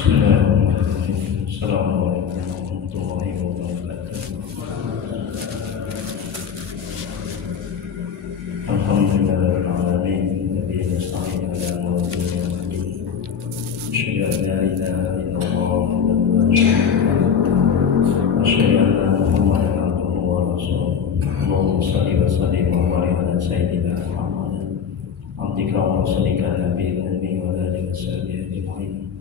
Bismillahirrahmanirrahim. Assalamualaikum warahmatullahi wabarakatuh. Alhamdulillahirabbil alamin, wabihi nasta'in 'ala umuri dunya wad din. Asyhadu an la ilaha illallah wa asyhadu anna Muhammadan abduhu wa rasuluh. Allahumma shalli wa sallim wa barik ala sayyidina Muhammad abdika wa rasulika nabiyil ummi wa ala alihi washabbihi ajma'in.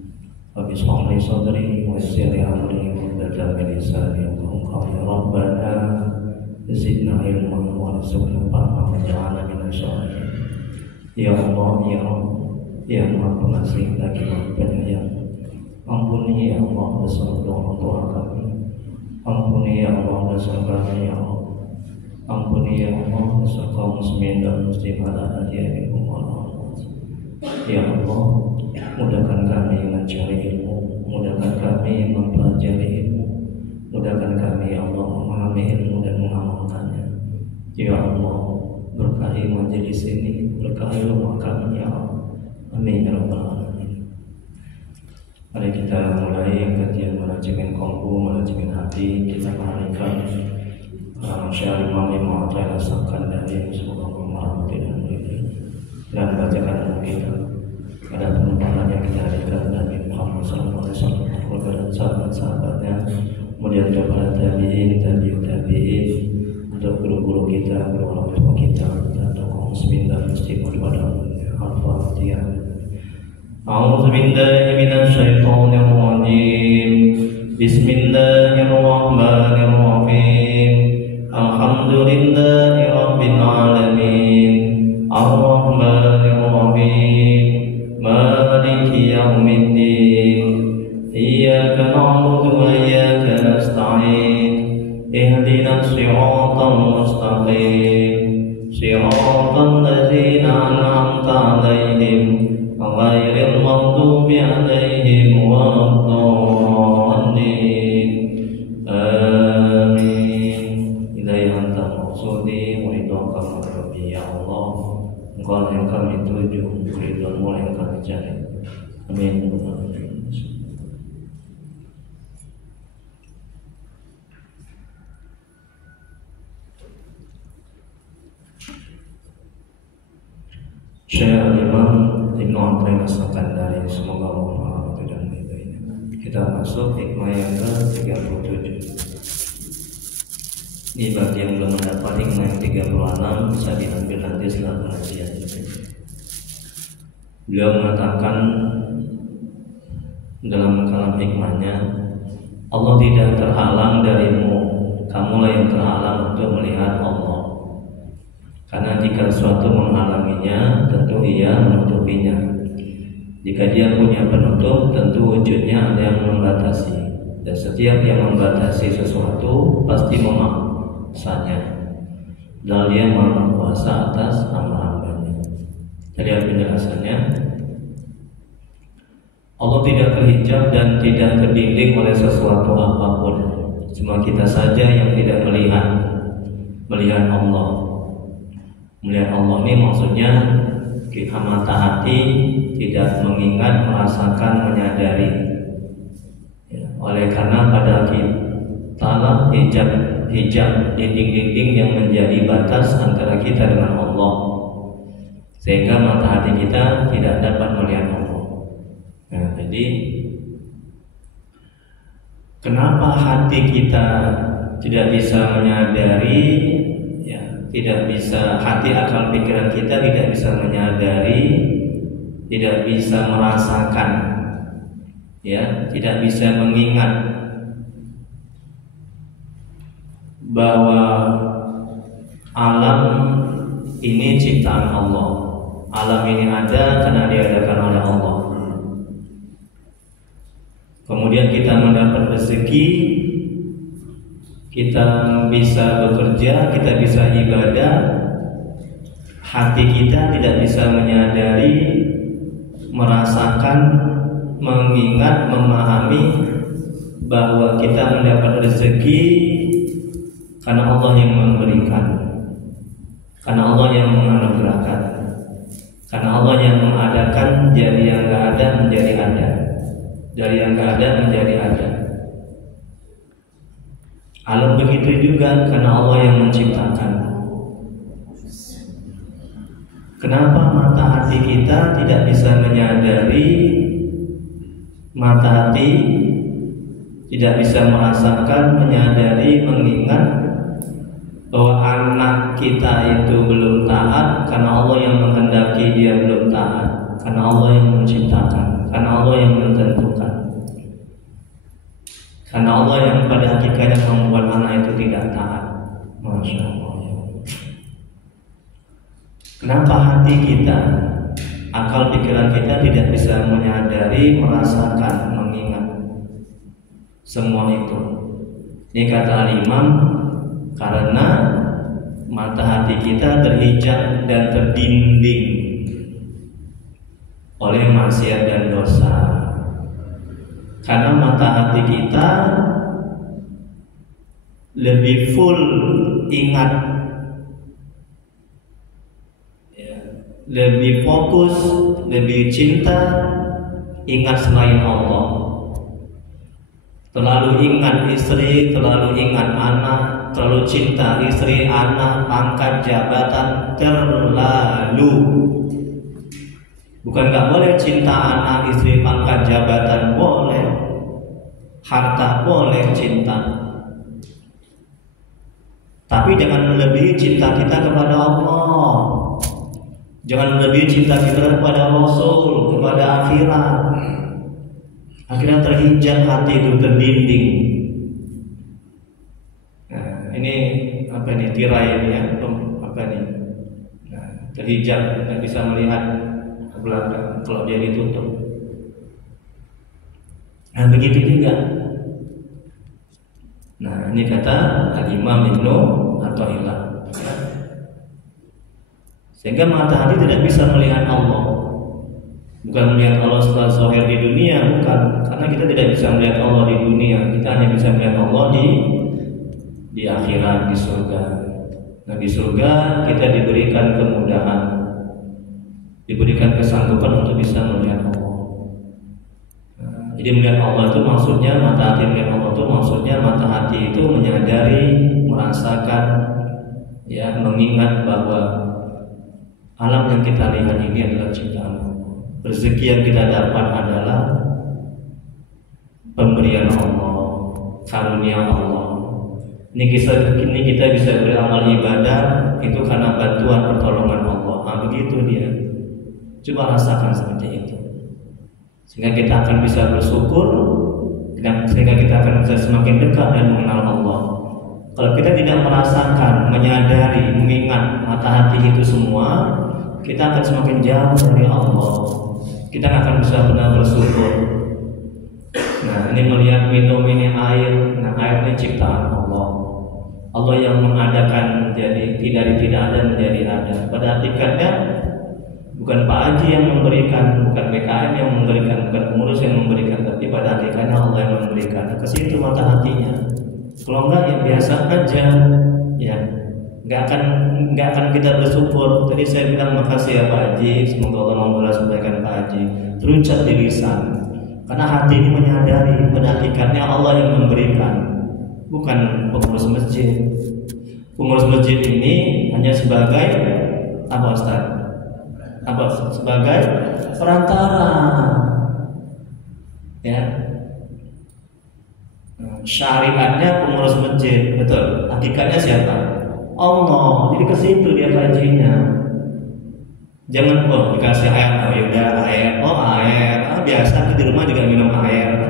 Rabbi shrah li sadri wa yassir li amri wahlul 'uqdatam min lisani yafqahu qawli. Rabbana zidna ilman warzuqna fahma waj'alna minasy shalihin. Ya Allah, ya Rabb, ya Maha Pengasih lagi Maha Penyayang, ampuni ya Allah dosa orang tua kami, ampuni ya Allah dosa kami ya Allah, ampuni ya Allah dosa kaum muslimin dan muslimat al-ahya'i minhum wal amwat. Ya Allah, mudahkan kami mencari ilmu, mudahkan kami mempelajari ilmu, mudahkan kami ya Allah memahami ilmu dan mengamalkannya. Ya Allah, berkahi majelis ini, berkahi rumah kami ya Allah. Amin ya rabbal alamin. Mari kita mulai kajian manajemen kolbu, manajemen hati. Kita menarikan Syekh Imam Ibnu Athaillah As-Sakandari, semoga Allah merahmati dan bacakan kita. Ada penumpang yang kita hadirkan Nabi Muhammad SAW, keluarga dan sahabat-sahabatnya, kemudian kepada tabi'in, tabi'in, untuk guru-guru kita, guru orang tua kita, dan tokoh muslimin dan muslimat pada Al-Fatihah. A'udzu billahi minasy syaithanir rajim. Bismillahirrahmanirrahim. Alhamdulillahi rabbil alamin. Ar-Rahmanir Rahim. Maliki yaumiddin. Iyyaka na'budu wa iyyaka nasta'in. Ihdinas siratal mustaqim. Siratal ladzina an'amta 'alaihim ghairil maghdubi 'alaihim waladdallin. Amin. Ilaihi anta maqsudi wa ridhaka rabbi ya Allah. Engkau yang kami tuju, ridhomu yang kami cari. Amin. Syekh Imam Ibnu Athaillah As-Sakandari, semoga Allah merahmati dan meridainya. Kita masuk hikmah yang ke-37. Ini bagi yang belum mendapat hikmah yang 36 bisa diambil nanti setelah pengajian. Beliau mengatakan dalam kalam hikmahnya, Allah tidak terhalang darimu, kamulah yang terhalang untuk melihat Allah. Karena jika sesuatu menghalanginya, tentu ia menutupinya. Jika dia punya penutup, tentu wujudnya ada yang membatasi. Dan setiap yang membatasi sesuatu pasti memaksanya. Dan dia maha kuasa atas hamba-hambanya. Jadi penjelasannya, Allah tidak terhijab dan tidak terdinding oleh sesuatu apapun. Cuma kita saja yang tidak melihat Allah. Melihat Allah ini maksudnya kita mata hati tidak mengingat, merasakan, menyadari. Ya, oleh karena pada kita lah hijab dinding-dinding yang menjadi batas antara kita dengan Allah, sehingga mata hati kita tidak dapat melihat Allah. Nah, jadi kenapa hati kita tidak bisa menyadari? Tidak bisa, hati, akal, pikiran kita tidak bisa menyadari, tidak bisa merasakan, ya, tidak bisa mengingat bahwa alam ini ciptaan Allah. Alam ini ada karena diadakan oleh Allah. Kemudian kita mendapat rezeki, kita bisa bekerja, kita bisa ibadah. Hati kita tidak bisa menyadari, merasakan, mengingat, memahami bahwa kita mendapat rezeki karena Allah yang memberikan, karena Allah yang menganugerahkan, karena Allah yang mengadakan jadi yang gak ada menjadi ada. dari yang nggak ada menjadi ada. Alam begitu juga karena Allah yang menciptakan. Kenapa mata hati kita tidak bisa menyadari, mata hati tidak bisa merasakan, menyadari, mengingat bahwa anak kita itu belum taat karena Allah yang menghendaki dia belum taat, karena Allah yang menciptakan, karena Allah yang menentukan, karena Allah yang pada hakikatnya membuat anak itu tidak taat. Masya Allah. Kenapa hati kita, akal pikiran kita tidak bisa menyadari, merasakan, mengingat semua itu? Ini kata al-Imam, karena mata hati kita terhijab dan terdinding oleh maksiat dan dosa. Karena mata hati kita lebih full ingat, lebih fokus, lebih cinta ingat selain Allah. Terlalu ingat istri, terlalu ingat anak, terlalu cinta istri, anak, pangkat, jabatan, terlalu. Bukan nggak boleh cinta anak, istri, pangkat, jabatan, boleh. Harta boleh cinta. Tapi jangan melebihi cinta kita kepada Allah. Jangan melebihi cinta kita kepada Rasul, kepada akhirat. Akhirnya terhijab hati itu, terdinding. Nah, ini apa nih, tirai ini ya, apa nih? Nah, terhijab, tidak bisa melihat ke belakang kalau dia ditutup. Nah, begitu juga. Nah, ini kata Al-Imam Ibnu Athaillah. Sehingga mata hati tidak bisa melihat Allah. Bukan melihat Allah setelah zahir di dunia, bukan. Karena kita tidak bisa melihat Allah di dunia. Kita hanya bisa melihat Allah di akhirat, di surga. Nah, di surga kita diberikan kemudahan, diberikan kesanggupan untuk bisa melihat Allah. Nah, jadi melihat Allah itu maksudnya, mata hati melihat Allah itu maksudnya mata hati itu menyadari, merasakan, ya, mengingat bahwa alam yang kita lihat ini adalah ciptaan Allah. Rezeki yang kita dapat adalah pemberian Allah, karunia Allah. Ini kita bisa beramal ibadah itu karena bantuan pertolongan Allah. Nah, begitu dia. Coba rasakan seperti itu. Sehingga kita akan bisa bersyukur, sehingga kita akan bisa semakin dekat dan mengenal Allah. Kalau kita tidak merasakan, menyadari, mengingat mata hati itu semua, kita akan semakin jauh dari Allah. Kita akan bisa benar bersyukur. Nah, ini melihat minum ini air. Nah, air ini ciptaan Allah. Allah yang mengadakan menjadi tidak ada menjadi ada. Pada hakikatnya bukan Pak Haji yang memberikan, bukan BKM yang memberikan, bukan pengurus yang memberikan, tapi pada hakikatnya Allah yang memberikan. Ke situ mata hatinya. Kalau enggak, yang biasa aja, ya. Nggak akan kita bersyukur. Tadi saya bilang makasih ya Pak Haji, semoga Allah membalas kebaikan Pak Haji. Terucap di lisan, karena hati ini menyadari pada hakikatnya Allah yang memberikan, bukan pengurus masjid. Pengurus masjid ini hanya sebagai apa Ustaz? Sebagai perantara, ya. Syariatnya pengurus masjid, betul. Hakikatnya siapa? Allah. Jadi ke situ dia kajinya. Jangan dikasih air, yaudah air, air. Biasa di rumah juga minum air.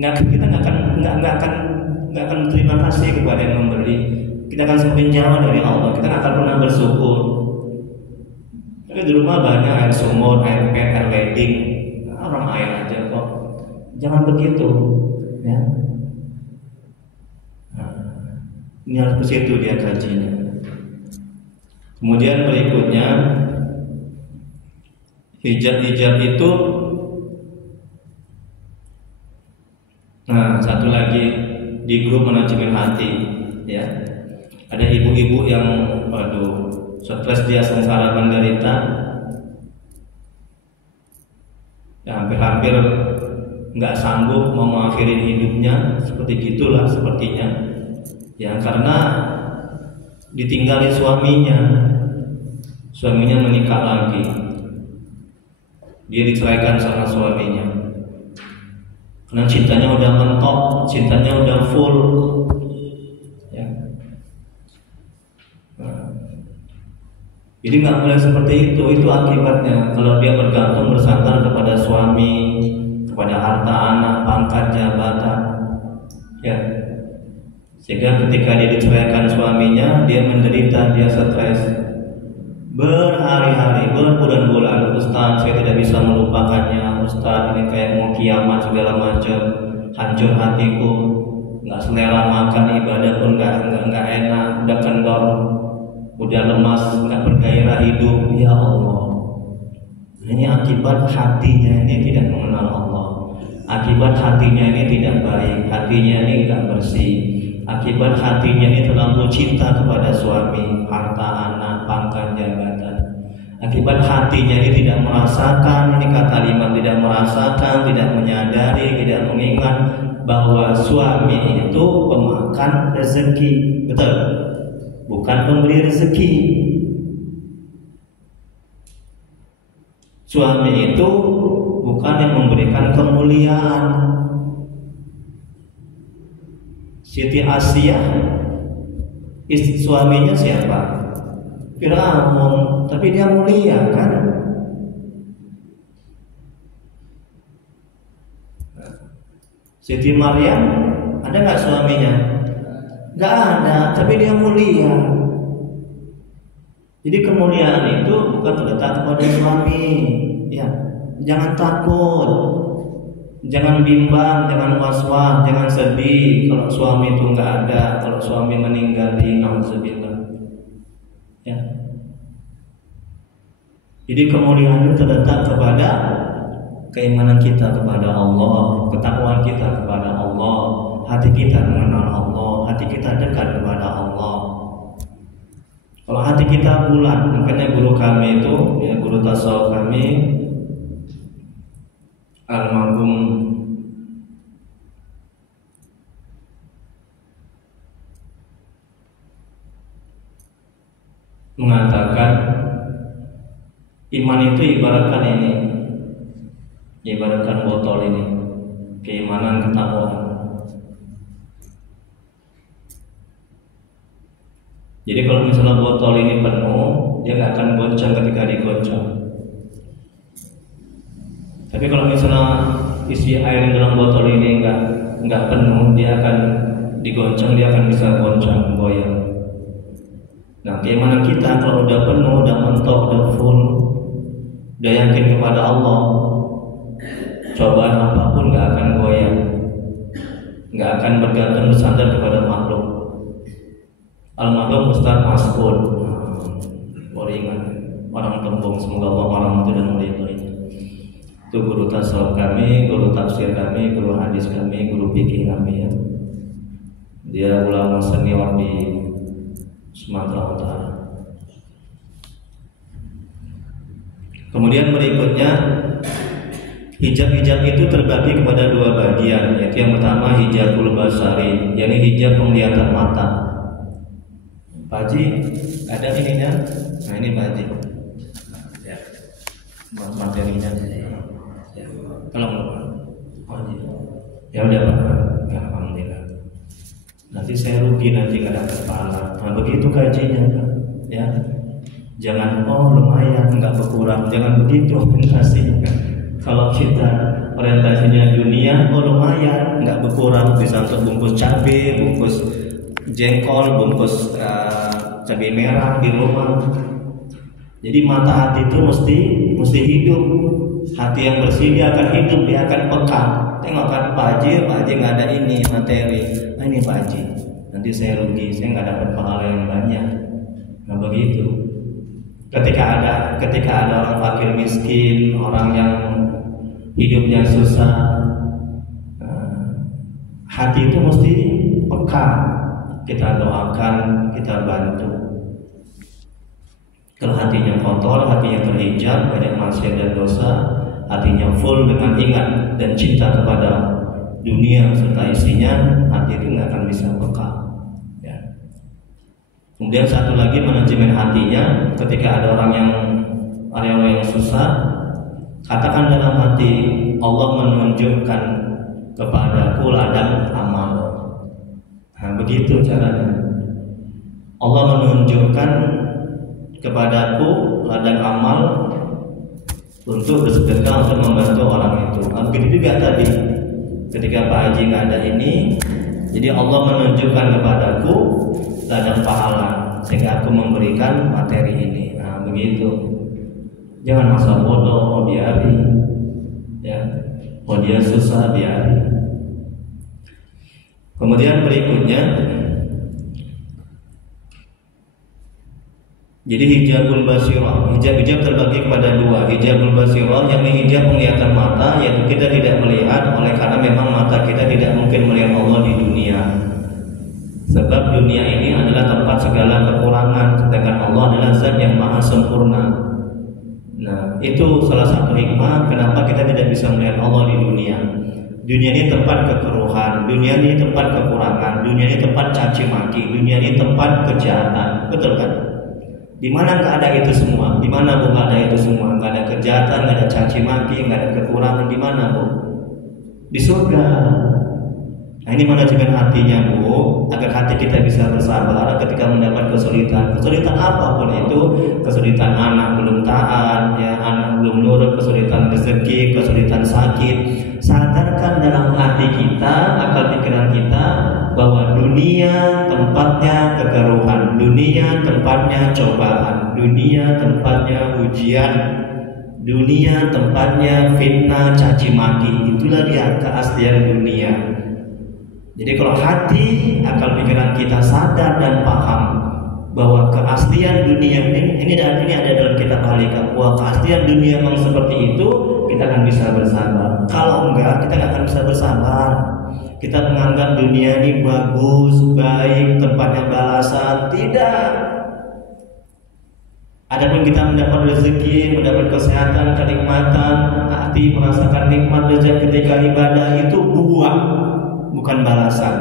Kita nggak akan terima kasih kepada yang memberi. Kita akan semakin jauh dari Allah. Kita nggak akan pernah bersyukur. Tapi di rumah banyak air sumur, air pet, air leding. Orang air aja kok. Jangan begitu, ya. Ini harus ke situ dia kajinya. Kemudian berikutnya, hijab itu. Nah, satu lagi di grup manajemen hati, ya. Ada ibu-ibu yang stres, dia sengsara menderita. ya, hampir-hampir nggak sanggup mau mengakhiri hidupnya, seperti gitulah sepertinya, ya karena ditinggali suaminya menikah lagi, dia diceraikan sama suaminya, karena cintanya udah mentok, cintanya udah full, ya. Jadi nggak boleh seperti itu akibatnya. Kalau dia bergantung bersandar kepada suami, kepada harta anak, pangkat, jabatan, ya, sehingga ketika dia diceraikan suaminya, dia menderita, dia stres berhari-hari, berbulan-bulan. Ustaz, saya tidak bisa melupakannya. Ustaz, ini kayak mau kiamat segala macam, hancur hatiku, nggak selera makan, ibadah pun nggak enak, udah kendor, udah lemas, nggak bergairah hidup. Ya Allah, ini akibat hatinya ini tidak mengenal Allah, akibat hatinya ini tidak baik, hatinya ini nggak bersih, akibat hatinya ini terlalu cinta kepada suami, harta anak, pangkat, jabatan. Akibat hatinya ini tidak merasakan, ini kata Imam, tidak merasakan, tidak menyadari, tidak mengingat bahwa suami itu pemakan rezeki, betul? Bukan pemberi rezeki. Suami itu bukan yang memberikan kemuliaan. Siti Asia, istri suaminya siapa? Firaun, tapi dia mulia kan? Siti Maryam, ada nggak suaminya? Nggak ada, tapi dia mulia. Jadi kemuliaan itu bukan terletak pada suami, ya. Jangan takut, jangan bimbang, jangan was-was, jangan sedih kalau suami itu nggak ada, kalau suami meninggal di nauzubillah. Ya. Jadi kemuliaan itu terletak kepada keimanan kita kepada Allah, ketakwaan kita kepada Allah, hati kita mengenal Allah, hati kita dekat kepada Allah. Kalau hati kita bulat, makanya guru kami itu, ya, guru tasawuf kami, almarhum mengatakan iman itu ibaratkan ini, ibaratkan botol ini, keimanan, ketakwaan. Jadi kalau misalnya botol ini penuh, dia nggak akan goncang ketika digoncang. Tapi kalau misalnya isi air dalam botol ini nggak penuh, dia akan digoncang, dia akan bisa goncang, goyang. Nah, keimanan kita kalau udah penuh, udah mentok, udah full, udah yakin kepada Allah, cobaan apapun nggak akan goyang, nggak akan bergantung bersandar kepada makhluk. Almarhum Ustaz Mas'ud, baru ingat, orang Tembung, semoga Allah merahmati dan meridhoinya. Itu guru tasawuf kami, guru tafsir kami, guru hadis kami, guru fikih kami, ya. Dia ulama senior di Sumatera Utara. Kemudian berikutnya, hijab-hijab itu terbagi kepada dua bagian, yaitu yang pertama hijabul basari, yakni hijab penglihatan mata. Pak Haji, ada ininya? Nah, ini Pak Haji, ya, materinya, ya. Tolong Pak Haji. Ya udah Pak, ya, alhamdulillah. Nanti saya rugi nanti nggak dapat pahala. Nah, begitu kajinya, Pak, ya. Jangan lumayan nggak berkurang, jangan begitu orientasinya. Kalau kita orientasinya dunia, lumayan nggak berkurang, bisa untuk bungkus cabai, bungkus jengkol, bungkus cabai merah di rumah. Jadi mata hati itu mesti hidup. Hati yang bersih dia akan hidup, dia akan peka. Tengok kan Pak Haji nggak ada ini materi. Nah, ini Pak Haji, nanti saya rugi, saya nggak dapat pahala yang banyak. Nah begitu. Ketika ada orang fakir miskin, orang yang hidupnya susah, hati itu mesti peka. Kita doakan, kita bantu. Kalau hatinya kotor, hatinya terhijab, banyak maksiat dan dosa, hatinya full dengan ingat dan cinta kepada dunia serta isinya, hati itu nggak akan bisa peka. Ya. Kemudian satu lagi manajemen hatinya, ketika ada orang yang susah, katakan dalam hati, Allah menunjukkan kepadaku ladang amal. Nah, begitu caranya. Allah menunjukkan kepadaku ladang amal untuk bersedekah, untuk membantu orang itu. Begitu juga tadi, ketika Pak Haji nggak ada ini, jadi Allah menunjukkan kepadaku ladang pahala sehingga aku memberikan materi ini. Nah, begitu. Jangan masa bodoh, biarin. Ya, dia susah, biarin. Kemudian berikutnya, jadi hijabul basirah. Hijab terbagi kepada dua. Hijabul basirah yang hijab penglihatan mata, yaitu kita tidak melihat oleh karena memang mata kita tidak mungkin melihat Allah di dunia. Sebab dunia ini adalah tempat segala kekurangan, sedangkan Allah adalah zat yang maha sempurna. Nah, itu salah satu hikmah kenapa kita tidak bisa melihat Allah di dunia. Dunia ini tempat kekeruhan, dunia ini tempat kekurangan, dunia ini tempat caci maki, dunia ini tempat kejahatan. Betul kan? Di mana nggak ada itu semua? Di mana Bu nggak ada itu semua? Nggak ada kejahatan, nggak ada caci maki, nggak ada kekurangan. Di mana Bu? Di surga. Nah, ini manajemen hatinya Bu, agar hati kita bisa bersabar ketika mendapat kesulitan. Kesulitan apapun itu, kesulitan anak belum taat, ya, anak belum nurut, kesulitan rezeki, kesulitan sakit. Sadarkan dalam hati kita, akal pikiran kita, bahwa dunia tempatnya kekeruhan, dunia tempatnya cobaan, dunia tempatnya ujian, dunia tempatnya fitnah, caci maki. Itulah dia keaslian dunia. Jadi kalau hati, akal pikiran kita sadar dan paham bahwa keaslian dunia ini ada dalam kitab Al-Hikam, bahwa keaslian dunia memang seperti itu, kita akan bisa bersabar. Kalau enggak, kita nggak akan bisa bersabar. Kita menganggap dunia ini bagus, baik, tempatnya balasan. Tidak. Adapun kita mendapat rezeki, mendapat kesehatan, kenikmatan, hati merasakan nikmat lezat ketika ibadah, itu buah, bukan balasan.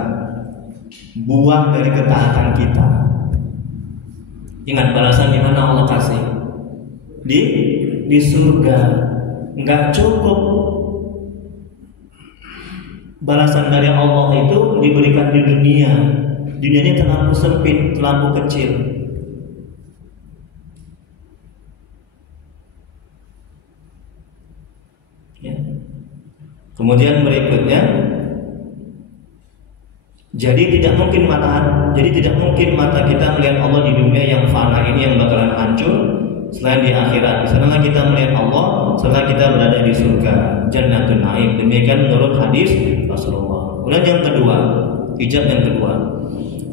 Buah dari ketaatan kita. Ingat, balasan di mana Allah kasih? Di surga. Enggak cukup balasan dari Allah itu diberikan di dunia. Dunia ini terlalu sempit, terlalu kecil. Ya. Kemudian berikutnya, jadi tidak mungkin mata kita melihat Allah di dunia yang fana ini, yang bakalan hancur selain di akhirat. Setelah kita melihat Allah, setelah kita berada di surga, Jannatul Naim. Demikian menurut hadis Rasulullah. Kemudian yang kedua, hijab yang kedua,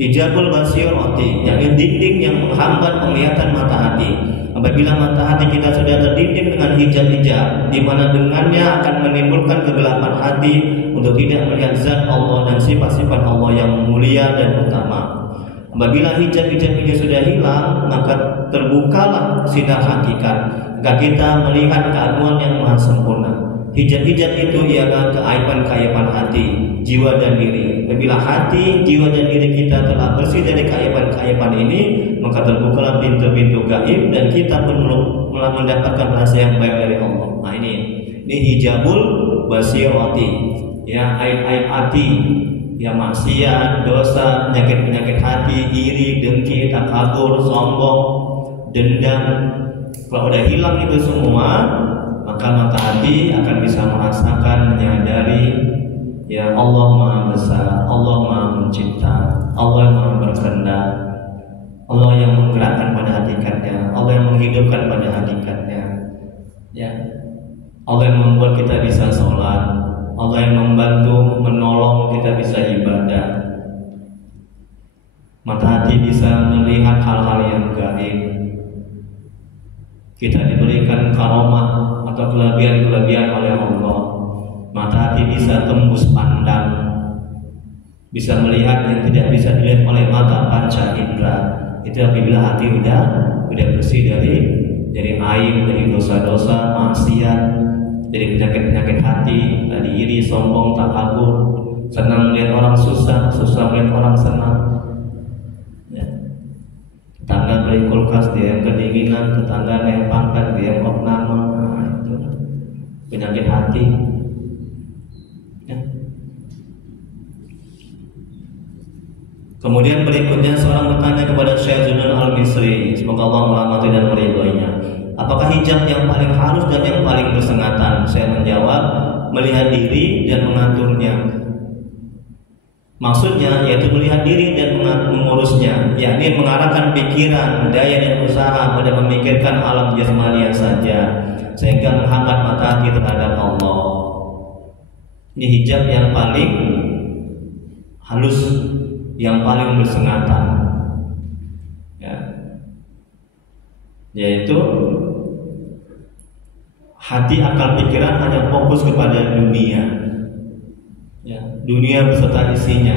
hijabul basirati, yakni dinding yang menghambat penglihatan mata hati. Apabila mata hati kita sudah terdinding dengan hijab-hijab, di mana dengannya akan menimbulkan kegelapan hati untuk tidak melihat zat Allah dan sifat-sifat Allah yang mulia dan utama. Apabila hijab-hijab ini sudah hilang, maka terbukalah sinar hakikat, agar kita melihat keagungan yang maha sempurna. Hijab-hijab itu ialah keaiban-keaiban hati, jiwa dan diri. Apabila hati, jiwa dan diri kita telah bersih dari keaiban-keaiban ini, maka terbukalah pintu-pintu gaib dan kita pun telah mendapatkan rasa yang baik dari Allah. Nah, ini hijabul basirati, ya, aib-aib hati, ya, maksiat, dosa, penyakit-penyakit hati, iri, dengki, takabur, sombong, dendam. Kalau udah hilang itu semua, maka mata hati akan bisa merasakan, menyadari, ya, Allah Maha Besar, Allah Maha Mencipta, Allah yang Maha Berkehendak, Allah yang menggerakkan pada hakikatnya, Allah yang menghidupkan pada hakikatnya, ya, Allah yang membuat kita bisa sholat, Allah yang membantu, menolong kita bisa ibadah. Mata hati bisa melihat hal-hal yang gaib. Kita diberikan karomah atau kelebihan-kelebihan oleh Allah. Mata hati bisa tembus pandang, bisa melihat yang tidak bisa dilihat oleh mata panca indera. Itu apabila hati udah bersih dari aib, dari dosa-dosa, maksiat, dari penyakit-penyakit hati, tadi iri, sombong, takabur, senang melihat orang susah, susah melihat orang senang. Ya. Tetangga beli kulkas, dia yang kedinginan, tetangga yang pangkat, dia yang opname. Nah, itu penyakit hati. Ya. Kemudian berikutnya seorang bertanya kepada Syekh Zunnun Al-Misri, semoga Allah merahmati dan meridhoinya, apakah hijab yang paling halus dan yang paling bersengatan? Saya menjawab, melihat diri dan mengaturnya. Maksudnya yaitu melihat diri dan mengurusnya, yakni mengarahkan pikiran, daya dan usaha pada memikirkan alam jasmania saja, sehingga menghambat mata hati terhadap Allah. Ini hijab yang paling halus, yang paling bersengatan, ya. Yaitu hati, akal, pikiran hanya fokus kepada dunia, ya, dunia beserta isinya,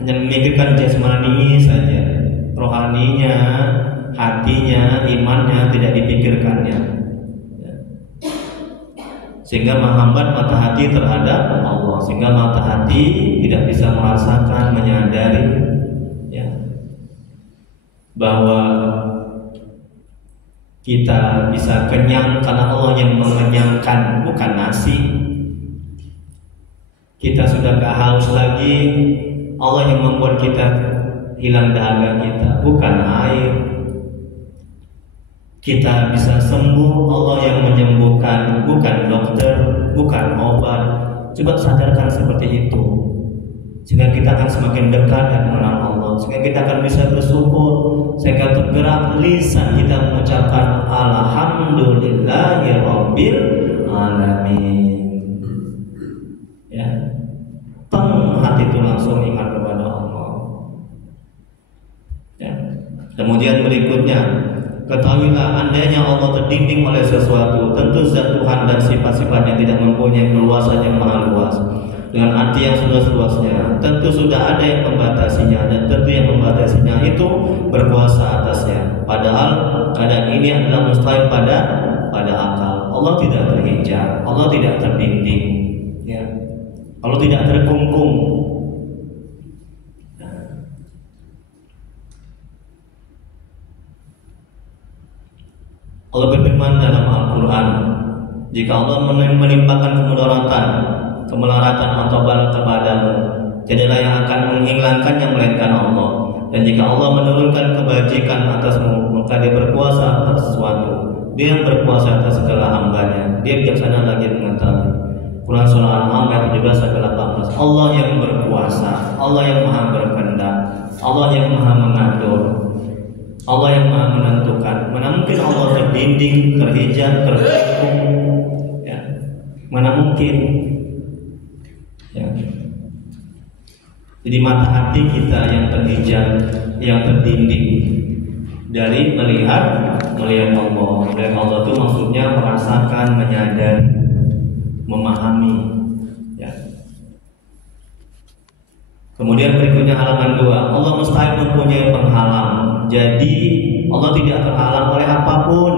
hanya memikirkan jasmani saja, rohaninya, hatinya, imannya tidak dipikirkannya, ya. Sehingga menghambat mata hati terhadap Allah, sehingga mata hati tidak bisa merasakan, menyadari, ya, bahwa kita bisa kenyang karena Allah yang mengenyangkan, bukan nasi. Kita sudah gak haus lagi, Allah yang membuat kita hilang dahaga kita, bukan air. Kita bisa sembuh, Allah yang menyembuhkan, bukan dokter, bukan obat. Coba sadarkan seperti itu, sehingga kita akan semakin dekat dan mengenal Allah, sehingga kita akan bisa bersyukur, sehingga tergerak lisan kita mengucapkan Alhamdulillahirabbil alamin. Ya, hati itu langsung ingat kepada Allah. Ya. Kemudian berikutnya, ketahuilah andainya Allah terdinding oleh sesuatu, tentu zat Tuhan dan sifat-sifatnya tidak mempunyai keluasan yang maha luas dengan arti yang seluas-luasnya. Tentu sudah ada yang membatasinya, dan tentu yang membatasinya itu berkuasa atasnya. Padahal keadaan ini adalah mustahil pada akal. Allah tidak terhijab, Allah tidak terdinding, ya. Allah tidak terkungkung. Allah berfirman dalam Al-Quran, jika Allah menimpakan kemelaratan atau bala kepadamu, jadilah yang akan menghilangkannya melainkan Allah. Dan jika Allah menurunkan kebajikan atasmu, maka Dia berkuasa atas sesuatu. Dia yang berkuasa atas segala hambanya. Dia bijaksana lagi mengetahui. Quran surah Al-An'am ayat 17-18. Allah yang berkuasa, Allah yang maha berkehendak, Allah yang maha mengatur, Allah yang maha menentukan. Mana mungkin Allah terdinding, terhijab, terkungkung, ya. Mana mungkin, ya. Jadi mata hati kita yang terhijab, yang terdinding dari melihat Allah. Melihat Allah itu maksudnya merasakan, menyadari, memahami, ya. Kemudian berikutnya halaman 2, Allah mustahil mempunyai penghalang. Jadi Allah tidak terhalang oleh apapun,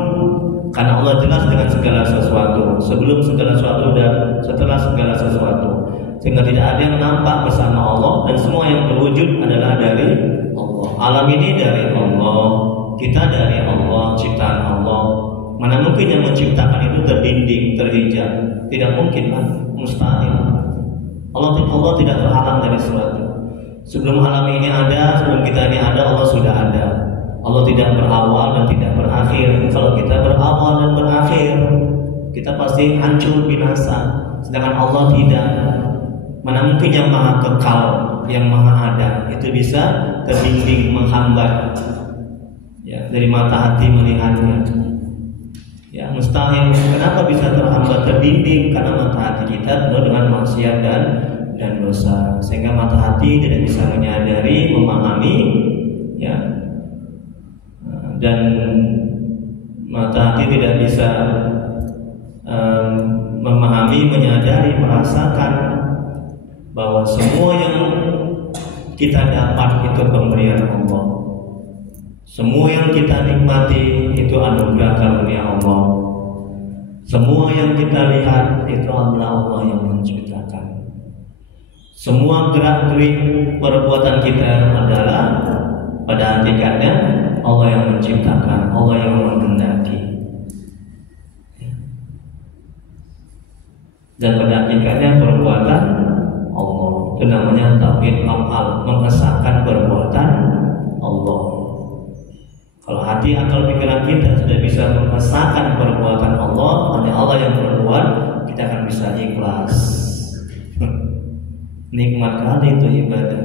karena Allah jelas dengan segala sesuatu, sebelum segala sesuatu dan setelah segala sesuatu, sehingga tidak ada yang nampak bersama Allah, dan semua yang berwujud adalah dari Allah. Alam ini dari Allah, kita dari Allah, ciptaan Allah. Mana mungkin yang menciptakan itu terdinding, terhijab? Tidak mungkin, kan? Mustahil. Allah tidak terhalang dari sesuatu. Sebelum alam ini ada, sebelum kita ini ada, Allah sudah ada. Allah tidak berawal dan tidak berakhir. Kalau kita berawal dan berakhir, kita pasti hancur, binasa. Sedangkan Allah tidak. Mana mungkin yang maha kekal, yang maha ada, itu bisa terdinding, menghambat, ya, dari mata hati melihatnya. Ya, mustahil. Kenapa bisa terhambat, terdinding? Karena mata hati kita penuh dengan maksiat dan dosa, sehingga mata hati tidak bisa menyadari, memahami, ya, dan mata hati tidak bisa memahami, menyadari, merasakan bahwa semua yang kita dapat itu pemberian Allah. Semua yang kita nikmati itu anugerah karunia Allah. Semua yang kita lihat itu adalah Allah yang menciptakan. Semua gerak-gerik perbuatan kita adalah pada hakikatnya Allah yang menciptakan, Allah yang menghendaki. Dan pada hakikatnya perbuatan Allah itu namanya tauhid af'al, mengesahkan perbuatan Allah. Kalau hati akal pikiran kita sudah bisa mengesahkan perbuatan Allah, hanya Allah yang berbuat, kita akan bisa ikhlas. Nikmat kali itu ibadah.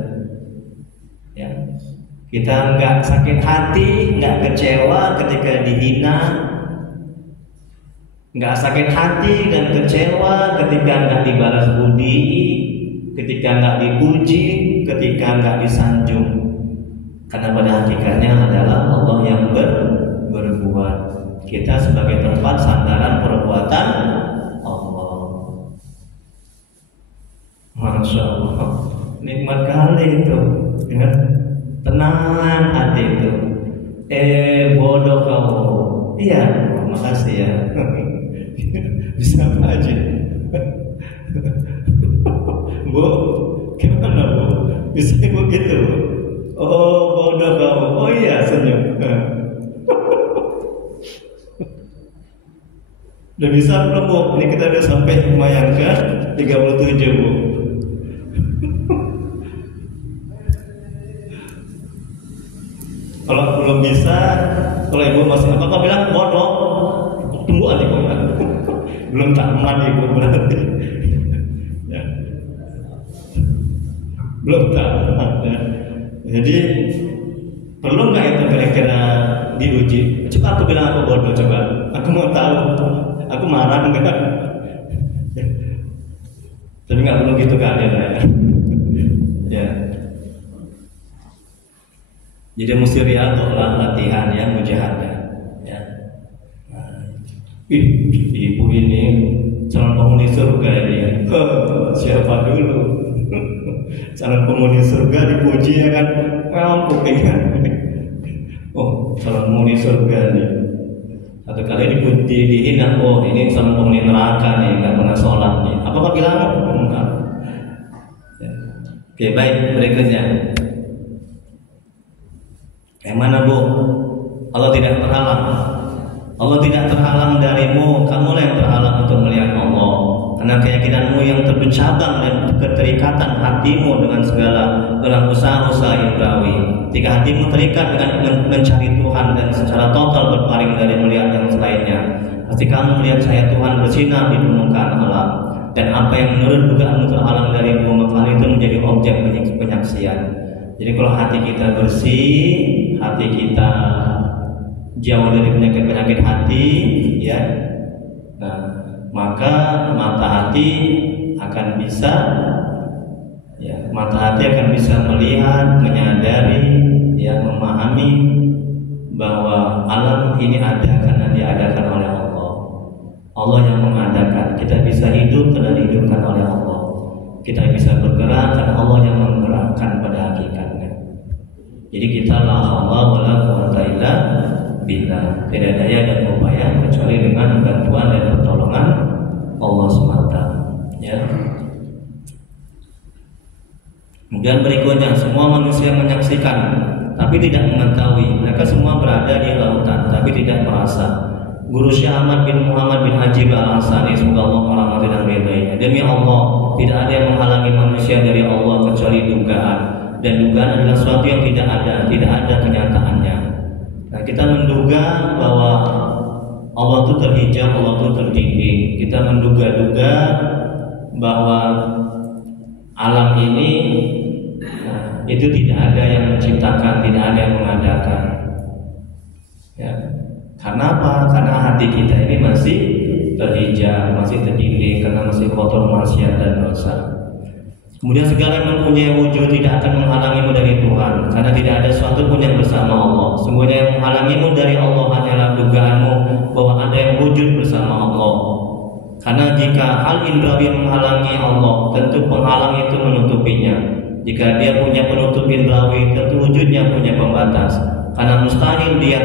Ya. Kita nggak sakit hati, nggak kecewa ketika dihina, nggak sakit hati dan kecewa ketika nggak dibalas budi, ketika nggak dipuji, ketika nggak disanjung. Karena pada hakikatnya adalah Allah yang berbuat. Kita sebagai tempat sandaran perbuatan Allah. Masya Allah, nikmat kali itu, ya. Tenang hati itu. Bodoh kamu. Iya, makasih ya. Bisa aja. Bu, gimana Bu? Bisa begitu? Oh, bodoh kamu. Oh iya, senyum. Udah bisa belum Bu? Ini kita udah sampai lumayan ke 37 Bu. Kalau belum bisa, kalau ibu masih apa bilang bodoh, tunggu aja kok. Belum tamat ibu berarti. Ya. Belum tamat. Ya. Jadi perlu nggak itu kira-kira diuji? Coba aku bilang aku bodoh, coba. Aku mau tahu. Aku marah enggak? Tapi nggak perlu gitu kalian ya. Ya. Jadi mesti riyadhah, latihan ya, mujahadah. Ya. Nah, ibu ini calon penghuni surga ini. Siapa dulu? Calon penghuni surga dipuji ya kan? Ngampuk ya. Oh, calon penghuni surga nih. Satu kali dipuji, dihina, oh ini calon penghuni neraka nih, nggak pernah sholat nih. Apa bilang? Enggak. Ya. Oke, baik, berikutnya. Yang mana Bu? Allah tidak terhalang. Allah tidak terhalang darimu. Kamu yang terhalang untuk melihat Allah. Karena keyakinanmu yang tercabang dan keterikatan hatimu dengan dengan usaha-usaha indrawi. Jika hatimu terikat dengan mencari Tuhan dan secara total berpaling dari melihat yang selainnya, pasti kamu melihat cahaya Tuhan bersinar di permukaan alam. Dan apa yang menurut dugaanmu terhalang darimu, maka itu menjadi objek penyaksian. Jadi kalau hati kita bersih, hati kita jauh dari penyakit-penyakit hati, ya, nah, maka mata hati akan bisa, ya, mata hati akan bisa melihat, menyadari, ya, memahami bahwa alam ini ada karena diadakan oleh Allah. Allah yang mengadakan. Kita bisa hidup karena dihidupkan oleh Allah. Kita bisa bergerak karena Allah yang menggerakkan pada hakikatnya. Jadi kita la haula wala quwwata illa billah. Tidak daya dan upaya kecuali dengan bantuan dan pertolongan Allah semata. Ya. Kemudian berikutnya, semua manusia menyaksikan tapi tidak mengetahui. Mereka semua berada di lautan tapi tidak merasa. Guru Syekh Ahmad bin Muhammad bin Ajib Al-Hasani, semoga Allah merahmati dan meridainya. Demi Allah, tidak ada yang menghalangi manusia dari Allah kecuali dugaan. Dan dugaan adalah sesuatu yang tidak ada kenyataannya. Nah, kita menduga bahwa Allah itu terhijab, Allah itu terdinding. Kita menduga-duga bahwa alam ini itu tidak ada yang menciptakan, tidak ada yang mengadakan. Ya. Karena apa? Karena hati kita ini masih terhijab, masih terdinding, karena masih kotor maksiat dan dosa. Kemudian segala yang mempunyai wujud tidak akan menghalangimu dari Tuhan, karena tidak ada sesuatu pun yang bersama Allah. Semuanya yang menghalangimu dari Allah hanyalah dugaanmu bahwa ada yang wujud bersama Allah. Karena jika hal indrawi menghalangi Allah, tentu penghalang itu menutupinya. Jika dia punya penutup indrawi, tentu wujudnya punya pembatas. Karena mustahil dia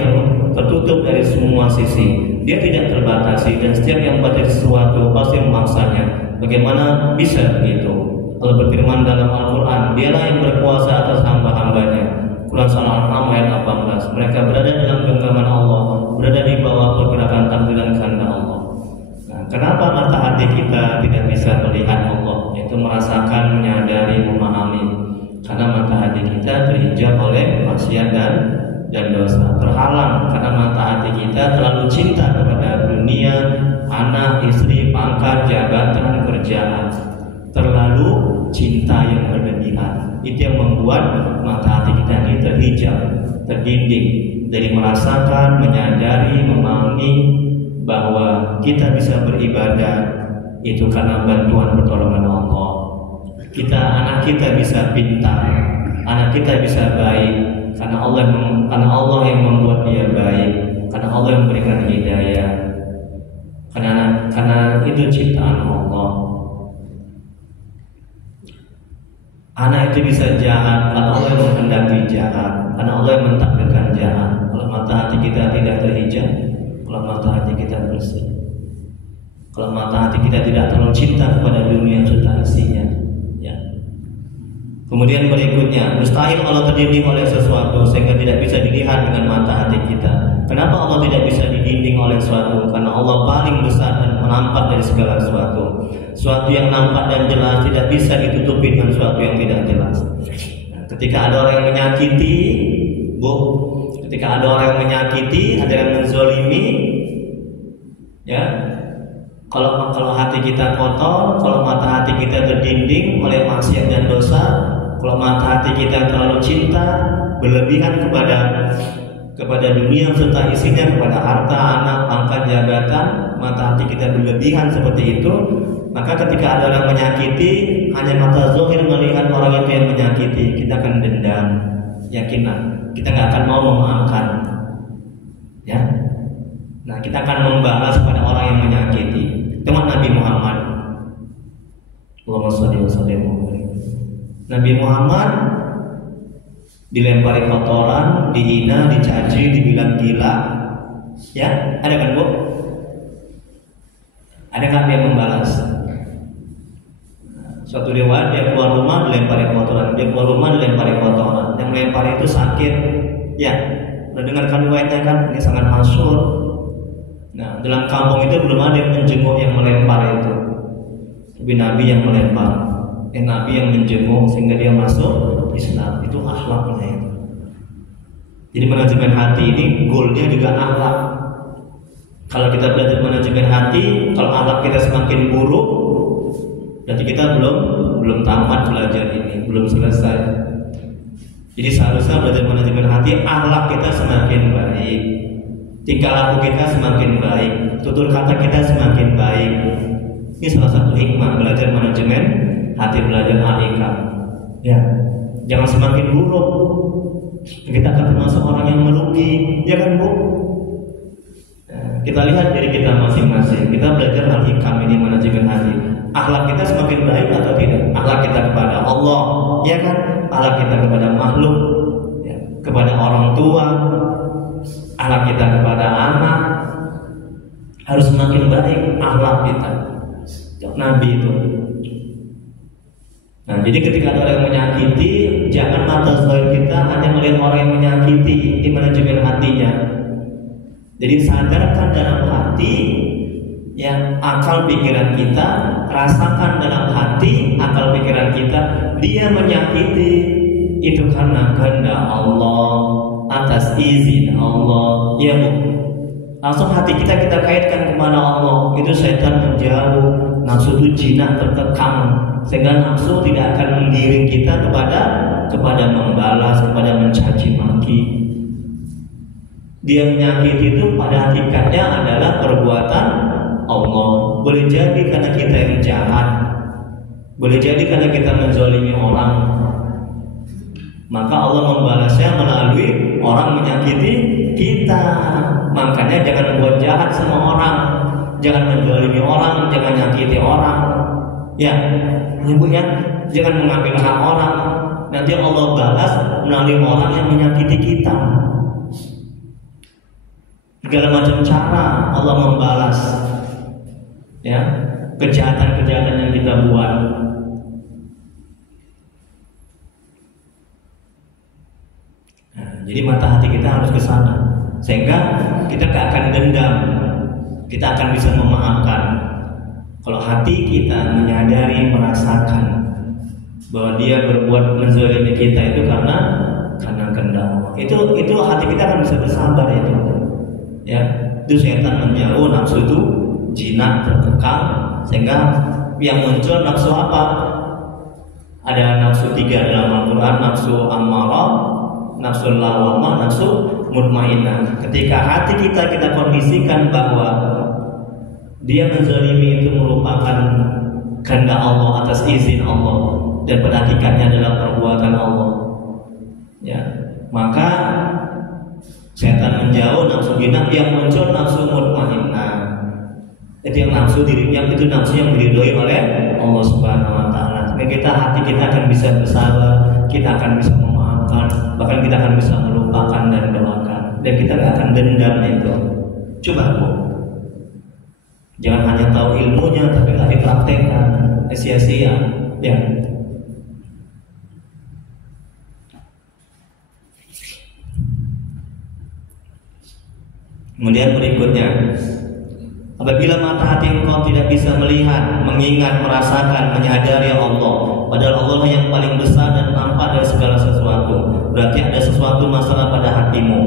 tertutup dari semua sisi. dia tidak terbatasi, dan setiap yang membatasi sesuatu pasti memaksanya. Bagaimana bisa begitu? Allah berfirman dalam Al-Quran, dialah yang berkuasa atas hamba-hambanya. Quran Surah Al-An'am ayat 18. Mereka berada dalam genggaman Allah, berada di bawah pergerakan takdir dan kehendak Allah. Nah, kenapa mata hati kita tidak bisa melihat Allah? Yaitu merasakan, menyadari, memahami. Karena mata hati kita terhijab oleh maksiat dan dosa, terhalang karena mata hati kita terlalu cinta kepada dunia, anak, istri, pangkat, jabatan, kerjaan, terlalu cinta yang berlebihan. Itu yang membuat mata hati kita ini terhijab, terdinding dari merasakan, menyadari, memahami bahwa kita bisa beribadah itu karena bantuan pertolongan Allah. Anak kita bisa pintar, anak kita bisa baik karena Allah yang membuat dia baik, karena Allah yang memberikan hidayah, karena itu ciptaan Allah. Anak itu bisa jahat karena Allah yang menghendaki jahat, karena Allah yang mentakdirkan jahat. Kalau mata hati kita tidak terhijab, kalau mata hati kita bersih, kalau mata hati kita tidak terlalu cinta kepada dunia serta isinya, ya. Kemudian berikutnya, mustahil Allah terdinding oleh sesuatu sehingga tidak bisa dilihat dengan mata hati kita. Kenapa Allah tidak bisa didinding oleh sesuatu? Karena Allah paling besar dan menampak dari segala sesuatu. Sesuatu yang nampak dan jelas tidak bisa ditutupi dengan sesuatu yang tidak jelas. Nah, ketika ada orang yang menyakiti, ketika ada orang yang menyakiti, ada yang menzolimi, ya. Kalau hati kita kotor, kalau mata hati kita terdinding oleh maksiat dan dosa, kalau mata hati kita terlalu cinta, berlebihan kepada dunia serta isinya, kepada harta, anak, pangkat, jabatan, mata hati kita berlebihan seperti itu, maka ketika ada orang menyakiti, hanya mata zahir melihat orang itu yang menyakiti, kita akan dendam, yakinlah, kita nggak akan mau memaafkan, ya. Nah, kita akan membalas pada orang yang menyakiti. Teman Nabi Muhammad, Allahumma shalli wa sallim. Nabi Muhammad dilempari kotoran, dihina, dicaci, dibilang gila, ya, ada kan Bu? Ada nggak dia membalas? Suatu riwayat dia keluar rumah dilempari kotoran, dia keluar rumah dilempari kotoran, yang melempari itu sakit, ya. Udah dengarkan riwayatnya kan? Ini sangat masyhur. Nah, dalam kampung itu belum ada yang menjenguk yang melempar itu, tapi Nabi yang melempar, Nabi yang menjenguk sehingga dia masuk Islam. Itu akhlaknya itu. Jadi manajemen hati ini goalnya juga akhlak. Kalau kita belajar manajemen hati, kalau akhlak kita semakin buruk, berarti kita belum tamat belajar ini, belum selesai. Jadi seharusnya belajar manajemen hati, akhlak kita semakin baik, tingkah laku kita semakin baik, tutur kata kita semakin baik. Ini salah satu hikmah belajar manajemen hati, belajar al-hikam. Ya, jangan semakin buruk. Kita akan termasuk orang yang merugi, ya kan Bu? Kita lihat diri kita masing-masing. Kita belajar al-hikam ini, manajemen hati. Akhlak kita semakin baik atau tidak? Akhlak kita kepada Allah, ya kan? Akhlak kita kepada makhluk, ya, kepada orang tua, akhlak kita kepada anak harus semakin baik akhlak kita. Nabi itu. Nah, jadi ketika ada orang yang menyakiti, jangan mata zahir kita hanya melihat orang yang menyakiti, di manajemen hatinya. Jadi sadarkan dalam hati, ya, akal pikiran kita, rasakan dalam hati, akal pikiran kita, dia menyakiti itu karena kehendak Allah, atas izin Allah, ya Bu. Langsung hati kita kaitkan kepada Allah. Itu setan menjauh, nafsu itu jinah terkekang, sehingga nafsu tidak akan menggiring kita kepada membalas, kepada mencaci maki. Dia menyakiti itu pada hakikatnya adalah perbuatan Allah. Boleh jadi karena kita yang jahat, boleh jadi karena kita menzalimi orang, maka Allah membalasnya melalui orang menyakiti kita. Makanya jangan buat jahat sama orang, jangan menzalimi orang, jangan nyakiti orang, ya, Bu ya, jangan mengambil hak orang. Nanti Allah balas melalui orang yang menyakiti kita. segala macam cara Allah membalas ya kejahatan-kejahatan yang kita buat. Nah, jadi mata hati kita harus ke sana sehingga kita gak akan dendam, kita akan bisa memaafkan. Kalau hati kita menyadari, merasakan bahwa dia berbuat menzalimi kita itu karena kehendak Allah, itu hati kita akan bisa bersabar itu. Ya, itu setan menjauh, nafsu itu jinak terkekang sehingga yang muncul nafsu apa? Ada nafsu 3 dalam Al-Quran, nafsu ammarah, nafsu lawamah, nafsu mutmainnah. Ketika hati kita kondisikan bahwa dia menzalimi itu merupakan kehendak Allah atas izin Allah dan pada hakikatnya adalah perbuatan Allah, ya, maka setan menjauh, nafsu jinak, yang muncul nafsu mutmainnah. Jadi yang nafsu dirinya itu nafsu yang diridhoi oleh Allah Subhanahu wa taala. Sehingga hati kita akan bisa bersabar, kita akan bisa memaafkan, bahkan kita akan bisa melupakan dan doakan, dan kita tidak akan dendam itu. Coba Bu, jangan hanya tahu ilmunya tapi tidak dipraktekkan, sia-sia, ya. Kemudian berikutnya, apabila mata hati engkau tidak bisa melihat, mengingat, merasakan, menyadari Allah, padahal Allah yang paling besar dan nampak dari segala sesuatu, berarti ada sesuatu masalah pada hatimu.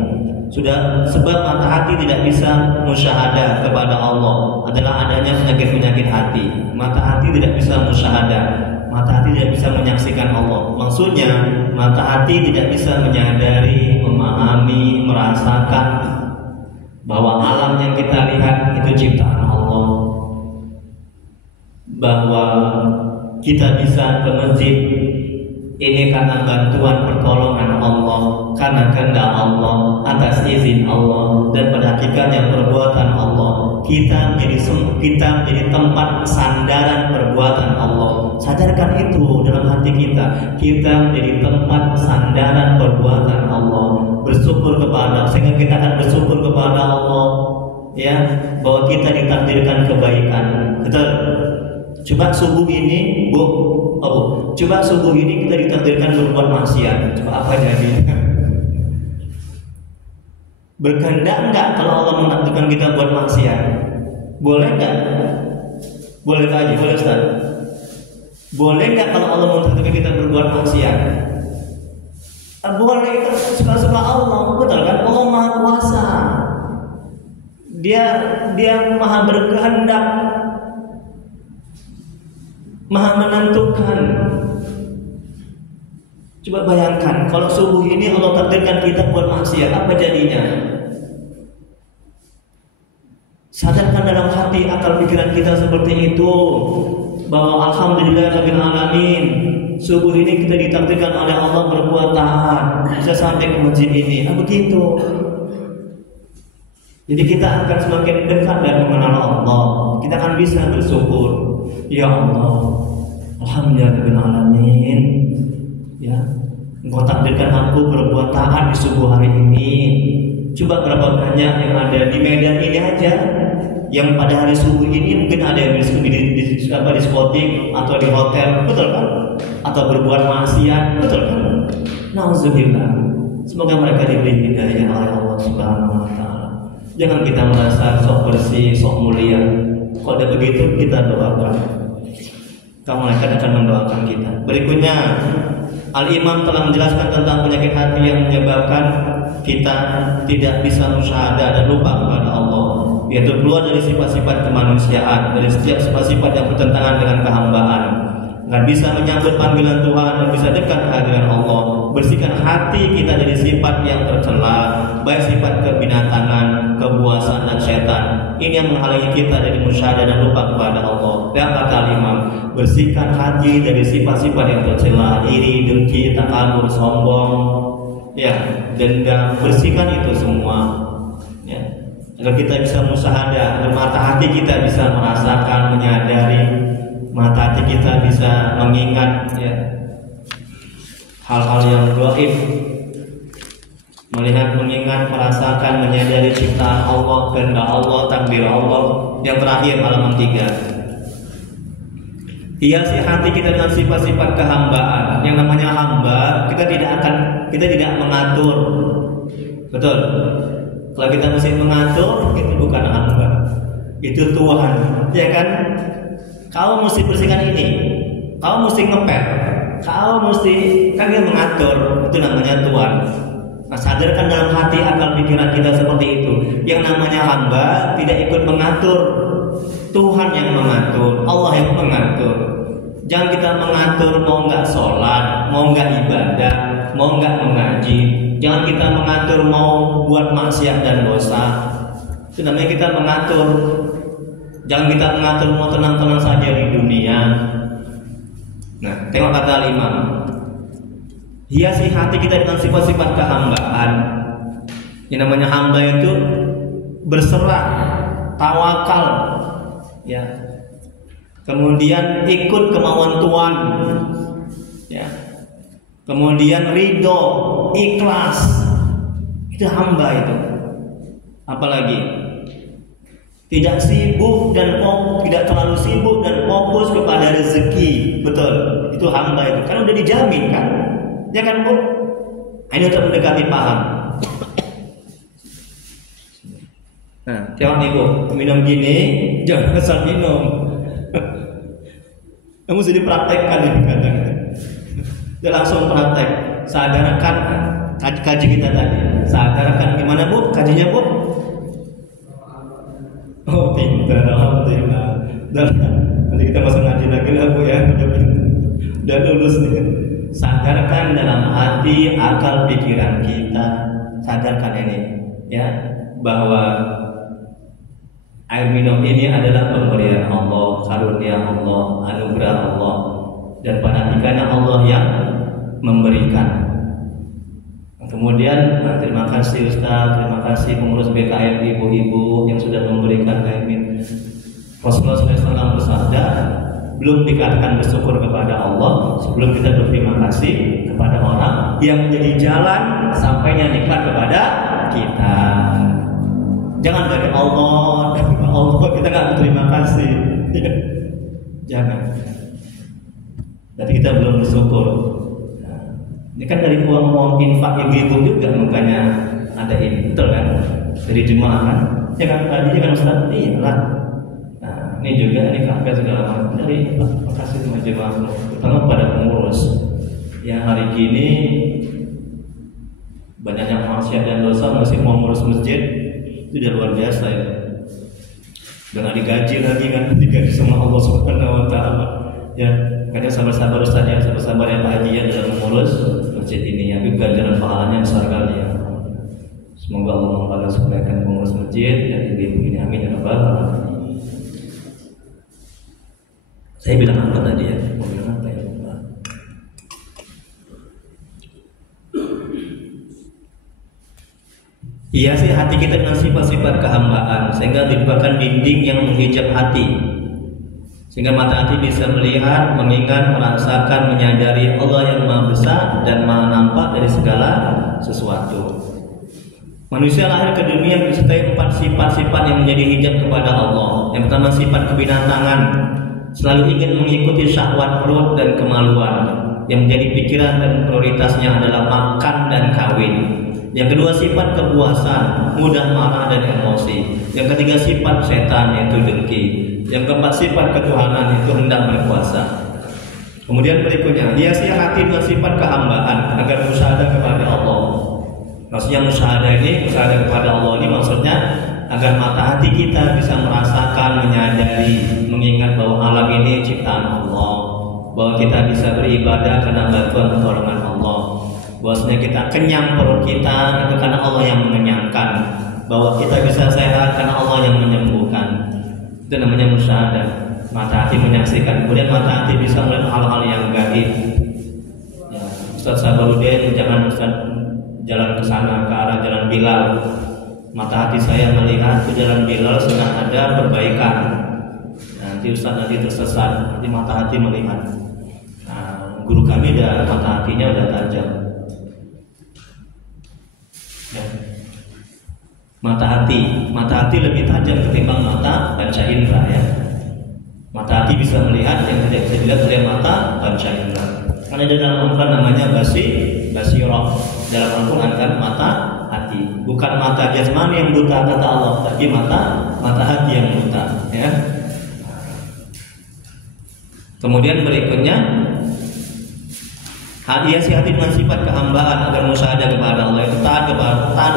Sudah, sebab mata hati tidak bisa musyahadah kepada Allah adalah adanya penyakit-penyakit hati. Mata hati tidak bisa musyahadah, mata hati tidak bisa menyaksikan Allah. Maksudnya, mata hati tidak bisa menyadari, memahami, merasakan bahwa alam yang kita lihat itu ciptaan Allah, bahwa kita bisa ke masjid ini karena bantuan pertolongan Allah, karena kehendak Allah, atas izin Allah, dan pada hakikatnya perbuatan Allah. Kita menjadi tempat sandaran perbuatan Allah. Sadarkan itu dalam hati kita. Kita menjadi tempat sandaran perbuatan Allah. Bersyukur kepada, sehingga kita akan bersyukur kepada Allah, ya, bahwa kita ditakdirkan kebaikan. Betul. Coba subuh ini, Bu, coba subuh ini kita ditakdirkan berbuat maksiat. Coba apa jadinya? Berkehendak enggak kalau Allah menakdirkan kita buat maksiat? Boleh enggak? Boleh aja, boleh Ustaz. Boleh enggak kalau Allah menakdirkan kita berbuat maksiat? Boleh, itu suka-suka Allah, betul kan? Allah Maha Kuasa. Dia Maha berkehendak, Maha menentukan. Coba bayangkan kalau subuh ini Allah takdirkan kita buat maksiat, apa jadinya? Sadarkan dalam hati, akal pikiran kita seperti itu, bahwa alhamdulillahirabbil alamin, subuh ini kita ditakdirkan oleh Allah berbuat taat, bisa sampai ke masjid ini. Nah, begitu. Jadi kita akan semakin dekat dan mengenal Allah. Kita akan bisa bersyukur. Ya Allah, alhamdulillahirabbil alamin. Ya, Engkau takdirkan aku berbuat taat di subuh hari ini. Coba berapa banyak yang ada di Medan ini aja, yang pada hari subuh ini mungkin ada yang di diskotik atau di hotel, betul kan? Atau berbuat maksiat, betul kan? Nauzubillah. Semoga mereka diberi hidayah oleh Allah Subhanahu wa taala. Jangan kita merasa sok bersih, sok mulia. Kalau ada begitu kita doakan, mereka akan mendoakan kita. Berikutnya, Al-Imam telah menjelaskan tentang penyakit hati yang menyebabkan kita tidak bisa musyahadah dan lupa kepada Allah, yaitu keluar dari sifat-sifat kemanusiaan, dari setiap sifat-sifat yang bertentangan dengan kehambaan, nggak bisa menyambut panggilan Tuhan dan bisa dekat kehadiran Allah. Bersihkan hati kita dari sifat yang tercela, baik sifat kebinatangan, kebuasan dan setan. Ini yang menghalangi kita dari musyahadah dan lupa kepada Allah. Dan kata Imam, bersihkan hati dari sifat-sifat yang tercela, iri, dengki, takabur, sombong, ya, dendam. Bersihkan itu semua, ya, agar kita bisa musyahadah, agar mata hati kita bisa merasakan, menyadari, mata hati kita bisa mengingat, ya, hal-hal yang gaib melihat, mengingat, merasakan, menyadari ciptaan Allah, kehendak Allah, takdir Allah. Yang terakhir halaman 3. Hiasi hati kita dengan sifat-sifat kehambaan. Yang namanya hamba, kita tidak mengatur. Betul. Kalau kita mesti mengatur, itu bukan hamba. Itu Tuhan, ya kan? Kau mesti bersihkan ini, kau mesti ngepel, kau mesti, kan dia mengatur. Itu namanya Tuhan. Nah, sadarkan dalam hati, akal pikiran kita seperti itu. Yang namanya hamba tidak ikut mengatur. Tuhan yang mengatur, Allah yang mengatur. Jangan kita mengatur mau nggak sholat, mau nggak ibadah, mau nggak mengaji. Jangan kita mengatur mau buat maksiat dan dosa. Itu namanya kita mengatur. Jangan kita mengatur mau tenang-tenang saja di dunia. Nah, tengok kata 5. Hiasi hati kita dengan sifat-sifat kehambaan. Yang namanya hamba itu berserah, tawakal, ya. Kemudian ikut kemauan Tuhan, ya. Kemudian ridho, ikhlas. Itu hamba itu. Apalagi tidak sibuk dan tidak terlalu sibuk dan fokus kepada rezeki. Betul, itu hamba itu. Karena udah dijamin kan, ya kan Bu? Ini untuk mendekati paham. Nah, jangan nih Bu, minum gini jangan asal minum. Kamu sudah dipraktekkan ini kadang. Dia langsung praktek. Sadarkan kaji kita tadi. Sadarkan gimana Bu? Kajinya Bu? Oh pintar, alhamdulillah. Dan nanti kita masuk ngaji lagi lah Bu ya. Udah lulus nih. Sadarkan dalam hati, akal, pikiran kita. Sadarkan ini, ya, bahwa air minum ini adalah pemberian Allah, karunia Allah, anugerah Allah, dan perhatikannya Allah yang memberikan. Kemudian terima kasih Ustaz, terima kasih pengurus BKM ibu-ibu yang sudah memberikan air minum. Rasulullah SAW bersabda, belum dikatakan bersyukur kepada Allah sebelum kita berterima kasih kepada orang yang menjadi jalan sampainya nikmat kepada kita. Jangan dari Allah kita nggak berterima kasih. Jangan. Berarti kita belum bersyukur. Nah, ini kan dari uang infak ibu-ibu juga makanya ada ini, betul kan? Dari jemaah kan? Ya kan tadi kan Ustaz, iyalah. Nah, ini juga ini kafe segala macam dari kasih sama jemaah, terutama pada pengurus yang hari ini banyaknya maksiat dan dosa masih mau ngurus masjid. Itu udah luar biasa ya. Dan digaji lagi kan, digaji sama Allah Subhanahu wa taala. Ya, kadang sabar-sabar saja, sabar-sabar yang bahagia dalam mengurus masjid ini. Tapi ganjaran pahalanya besar kali ya. Semoga Allah membalas kebaikan pengurus masjid dan ibu-ibu ini, amin ya rabbal alamin. Saya bilang apa tadi ya? Mau bilang apa ya? Hiasi hati kita dengan sifat-sifat kehambaan sehingga merupakan dinding yang menghijab hati, sehingga mata hati bisa melihat, mengingat, merasakan, menyadari Allah yang Maha Besar dan Maha Nampak dari segala sesuatu. Manusia lahir ke dunia disertai 4 sifat-sifat yang menjadi hijab kepada Allah. Yang pertama sifat kebinatangan, selalu ingin mengikuti syahwat perut dan kemaluan. Yang menjadi pikiran dan prioritasnya adalah makan dan kawin. Yang kedua sifat kepuasan, mudah marah dan emosi. Yang ketiga sifat setan, yaitu dengki. Yang keempat sifat ketuhanan, itu hendak berkuasa. Kemudian berikutnya, hiasi hati dengan sifat kehambaan agar musyahadah kepada Allah. Maksudnya musyahadah kepada Allah ini maksudnya agar mata hati kita bisa merasakan, menyadari, mengingat bahwa alam ini ciptaan Allah, bahwa kita bisa beribadah karena bantuan pertolongan Allah, bahwasanya kita kenyang perut kita itu karena Allah yang mengenyangkan, bahwa kita bisa sehat karena Allah yang menyembuhkan. Itu namanya musyahadah. Mata hati menyaksikan, kemudian mata hati bisa melihat hal-hal yang gaib. Ya, Ustaz Sabarudin, jangan Ustaz jalan ke sana ke arah jalan Bilal. Mata hati saya melihat ke jalan Bilal sedang ada perbaikan. Nanti Ustaz nanti tersesat, nanti mata hati melihat. Nah, guru kami mata hatinya udah tajam. Mata hati lebih tajam ketimbang mata panca indera ya. Mata hati bisa melihat yang tidak bisa dilihat oleh mata panca indera. Karena ada dalam Al-Quran namanya basirah. Dalam Al-Quran kan mata hati, bukan mata jasmani yang buta kata Allah, tapi mata hati yang buta ya. Kemudian berikutnya hiasi hati dengan sifat kehambaan agar musyahadah kepada Allah, itu taat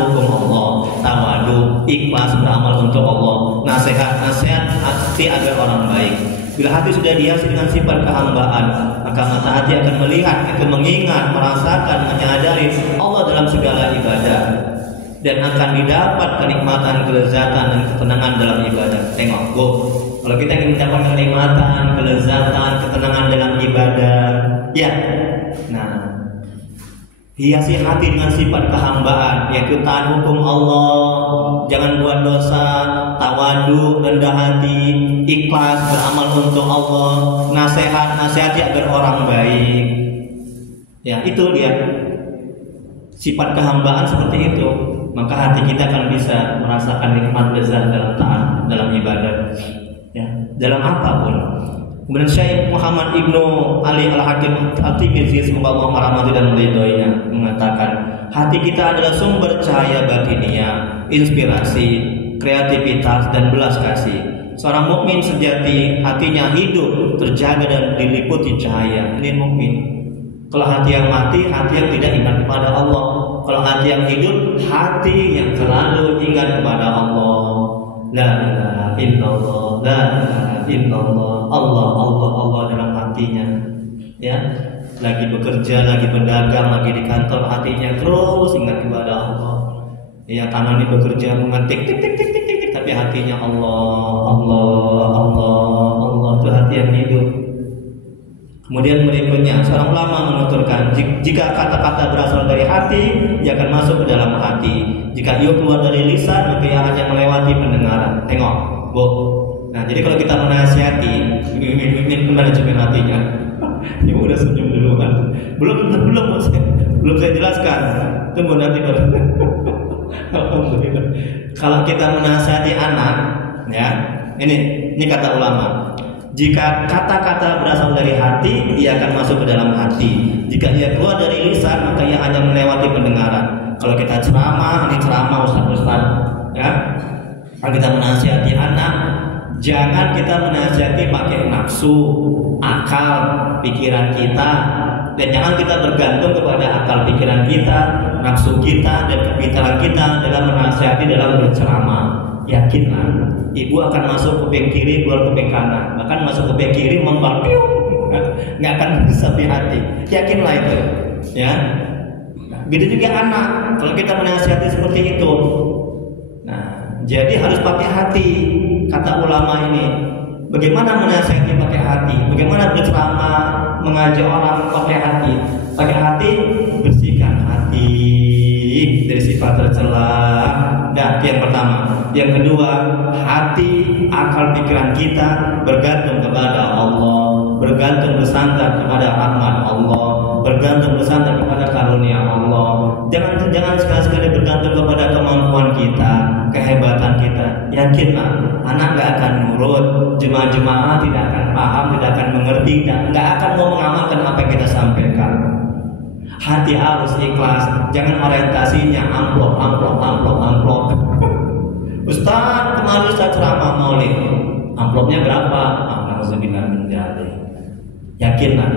hukum Allah, tawadu, ikhlas beramal untuk Allah, nasihat hati agar orang baik. Bila hati sudah dihiasi dengan sifat kehambaan, maka mata hati akan melihat, itu mengingat, merasakan, menyadari Allah dalam segala ibadah, dan akan didapat kenikmatan, kelezatan, dan ketenangan dalam ibadah. Tengok, kalau kita ingin mendapatkan kenikmatan, kelezatan, ketenangan dalam ibadah, ya. Nah, hiasi hati dengan sifat kehambaan, yaitu taat hukum Allah, jangan buat dosa, tawadu, rendah hati, ikhlas beramal untuk Allah, nasihati agar orang baik. Ya, itu dia sifat kehambaan seperti itu. Maka hati kita akan bisa merasakan nikmat lezat dalam taat, dalam ibadah, ya, dalam apapun. Kemudian Syekh Muhammad Ibnu Ali Al-Hakim At-Tirmizi, semoga Allah merahmati dan meridhoinya, mengatakan hati kita adalah sumber cahaya batiniah, inspirasi, kreativitas, dan belas kasih. Seorang mukmin sejati hatinya hidup, terjaga, dan diliputi cahaya. Ini mukmin. Kalau hati yang mati, hati yang tidak ingat kepada Allah. Kalau hati yang hidup, hati yang selalu ingat kepada Allah. La ilaha illallah, la ilaha illallah, Allah dalam hatinya. Ya, lagi bekerja, lagi berdagang, lagi di kantor, hatinya terus ingat kepada Allah. Ya, tangan ini bekerja mengetik tik tik tik tik tik, tapi hatinya Allah itu hati yang hidup. Kemudian berikutnya, seorang ulama menuturkan, jika kata-kata berasal dari hati, ia akan masuk ke dalam hati. Jika ia keluar dari lisan, maka ia hanya melewati pendengaran. Tengok, Bu. Nah, jadi kalau kita menasihati, ini manajemen hatinya. Ibu udah senyum dulu kan? Belum saya jelaskan. Tunggu nanti baru. Alhamdulillah. Kalau kita menasihati anak, ya, ini kata ulama. Jika kata-kata berasal dari hati, ia akan masuk ke dalam hati. Jika ia keluar dari lisan, maka ia hanya melewati pendengaran. Kalau kita ceramah, ini ceramah ustaz-ustaz, ya. Kalau kita menasihati anak, jangan kita menasihati pakai nafsu, akal, pikiran kita, dan jangan kita bergantung kepada akal pikiran kita, nafsu kita, dan kepintaran kita dalam menasihati, dalam berceramah. Yakinlah, ibu akan masuk kuping kiri, keluar kuping kanan, bahkan masuk kuping kiri membapiu, nggak akan bisa di hati. Yakinlah itu, ya. Begitu juga anak, kalau kita menasihati seperti itu. Nah, jadi harus pakai hati, kata ulama ini. Bagaimana menasihati pakai hati? Bagaimana berceramah, mengajak orang pakai hati? Pakai hati, bersihkan hati dari sifat tercela. Nah, yang pertama. Yang kedua, hati, akal, pikiran kita bergantung kepada Allah, bergantung bersandar kepada rahmat Allah, bergantung bersandar kepada karunia Allah. Jangan sekali-sekali bergantung kepada kemampuan kita, kehebatan kita. Yakinlah, anak gak akan nurut, jemaah-jemaah tidak akan paham, tidak akan mengerti, gak akan mau mengamalkan apa yang kita sampaikan. Hati harus ikhlas, jangan orientasinya amplop. Ustaz, kemarin Ustaz ceramah maulid, amplopnya berapa? Alhamdulillah menjadi. Yakinlah,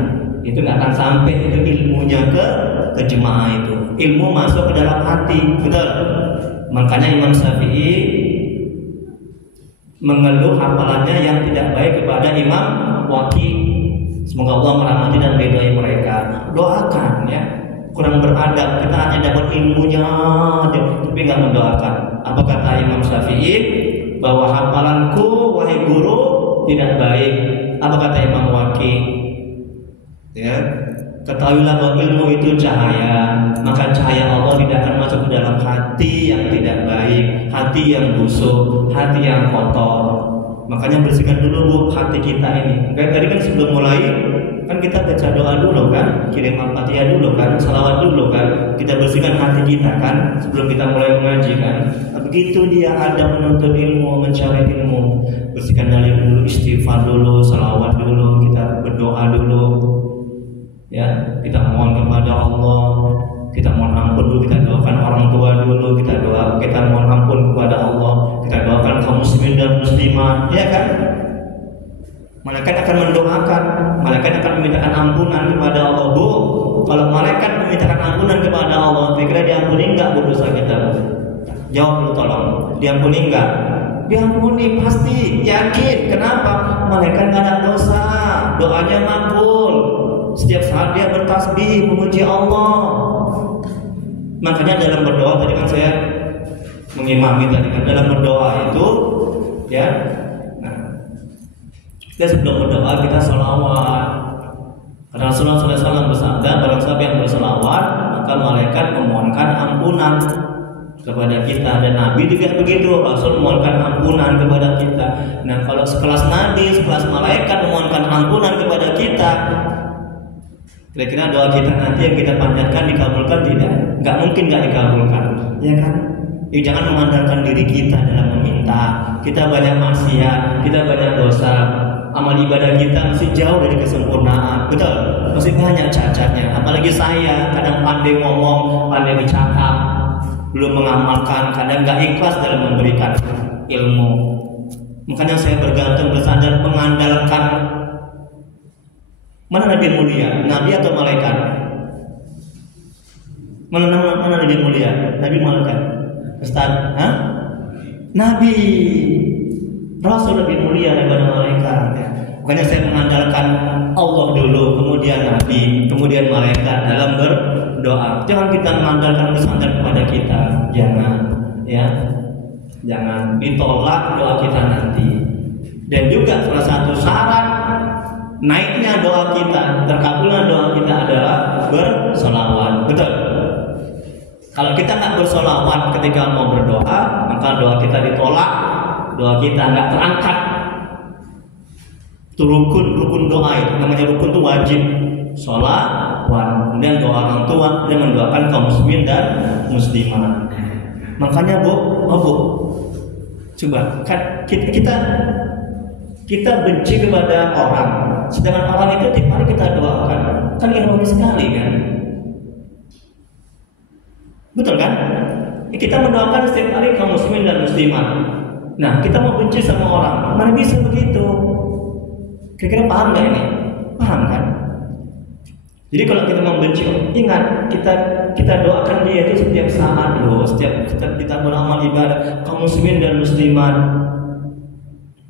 itu nggak akan sampai itu ilmunya ke jemaah itu. Ilmu masuk ke dalam hati, betul. Makanya Imam Syafi'i mengeluh hafalannya yang tidak baik kepada Imam Waqi. Semoga Allah merahmati dan meridhai mereka. Doakan ya. Kurang beradab, kita hanya dapat ilmunya tapi nggak mendoakan. Apa kata Imam Syafi'i? Bahwa hafalanku wahai guru tidak baik. Apa kata Imam Waqi? Ya, ketahuilah bahwa ilmu itu cahaya, maka cahaya Allah tidak akan masuk ke dalam hati yang tidak baik, hati yang busuk, hati yang kotor. Makanya bersihkan dulu Bu hati kita ini. Kayak tadi kan sebelum mulai kan kita baca doa dulu kan, kirim Al-Fatihah dulu kan, salawat dulu kan, kita bersihkan hati kita kan sebelum kita mulai mengaji kan. Begitu dia ada menuntut ilmu, mencari ilmu, bersihkan dalil dulu, istighfar dulu, salawat dulu, kita berdoa dulu, ya, kita mohon kepada Allah, kita mohon ampun dulu, kita doakan orang tua dulu, kita mohon ampun kepada Allah, kita doakan kaum muslimin dan muslimat, ya kan? Malaikat akan mendoakan, malaikat akan memintakan ampunan kepada Allah. Bu, kalau malaikat memintakan ampunan kepada Allah, kira-kira diampuni enggak bu dosa kita? Jawab dulu tolong, diampuni enggak? Diampuni pasti, yakin. Kenapa? Malaikat enggak ada dosa, doanya makbul. Setiap saat dia bertasbih memuji Allah. Makanya dalam berdoa tadi kan saya mengimami tadi kan, dalam berdoa itu ya, kita sebelum berdoa kita sholawat. Karena Rasulullah SAW bersabda, barang siapa yang bersolawat maka malaikat memohonkan ampunan kepada kita, dan Nabi juga begitu, Rasul memohonkan ampunan kepada kita. Nah kalau sekelas Nabi, sekelas malaikat memohonkan ampunan kepada kita, kira-kira doa kita nanti yang kita panjatkan dikabulkan tidak? Nggak mungkin nggak dikabulkan, ya kan? Jangan mengandalkan diri kita dalam meminta. Kita banyak maksiat, kita banyak dosa, amal ibadah kita masih jauh dari kesempurnaan, betul? Masih banyak cacatnya. Apalagi saya, kadang pandai ngomong, pandai bercakap, belum mengamalkan, kadang nggak ikhlas dalam memberikan ilmu. Makanya saya bergantung, bersandar, mengandalkan. Mana Nabi mulia? Nabi atau malaikat? Mana Nabi mulia? Nabi malaikat? Ustaz? Hah? Nabi. Rasul lebih mulia daripada malaikat. Makanya saya mengandalkan Allah dulu, kemudian Nabi, kemudian malaikat dalam berdoa. Jangan kita mengandalkan bersandar kepada kita. Jangan, ya. Jangan ditolak doa kita nanti. Dan juga salah satu syarat naiknya doa kita, terkabulnya doa kita adalah bersolawat. Betul? Kalau kita nggak bersolawat ketika mau berdoa, maka doa kita ditolak, doa kita nggak terangkat. Itu rukun doa itu, namanya rukun itu wajib. Sholawat, kemudian doa orang tua, dan mendoakan kaum muslimin dan muslimat. Makanya bu, coba kan kita benci kepada orang, sedangkan orang itu tiap hari kita doakan, kan ironis sekali kan? Betul kan? Kita mendoakan setiap hari kaum muslimin dan muslimat. Nah, kita mau benci sama orang, mana bisa begitu? Kira-kira paham nggak ini? Paham kan? Jadi kalau kita mau benci, ingat kita doakan dia itu setiap saat loh, setiap kita beramal ibadah kaum muslimin dan muslimat.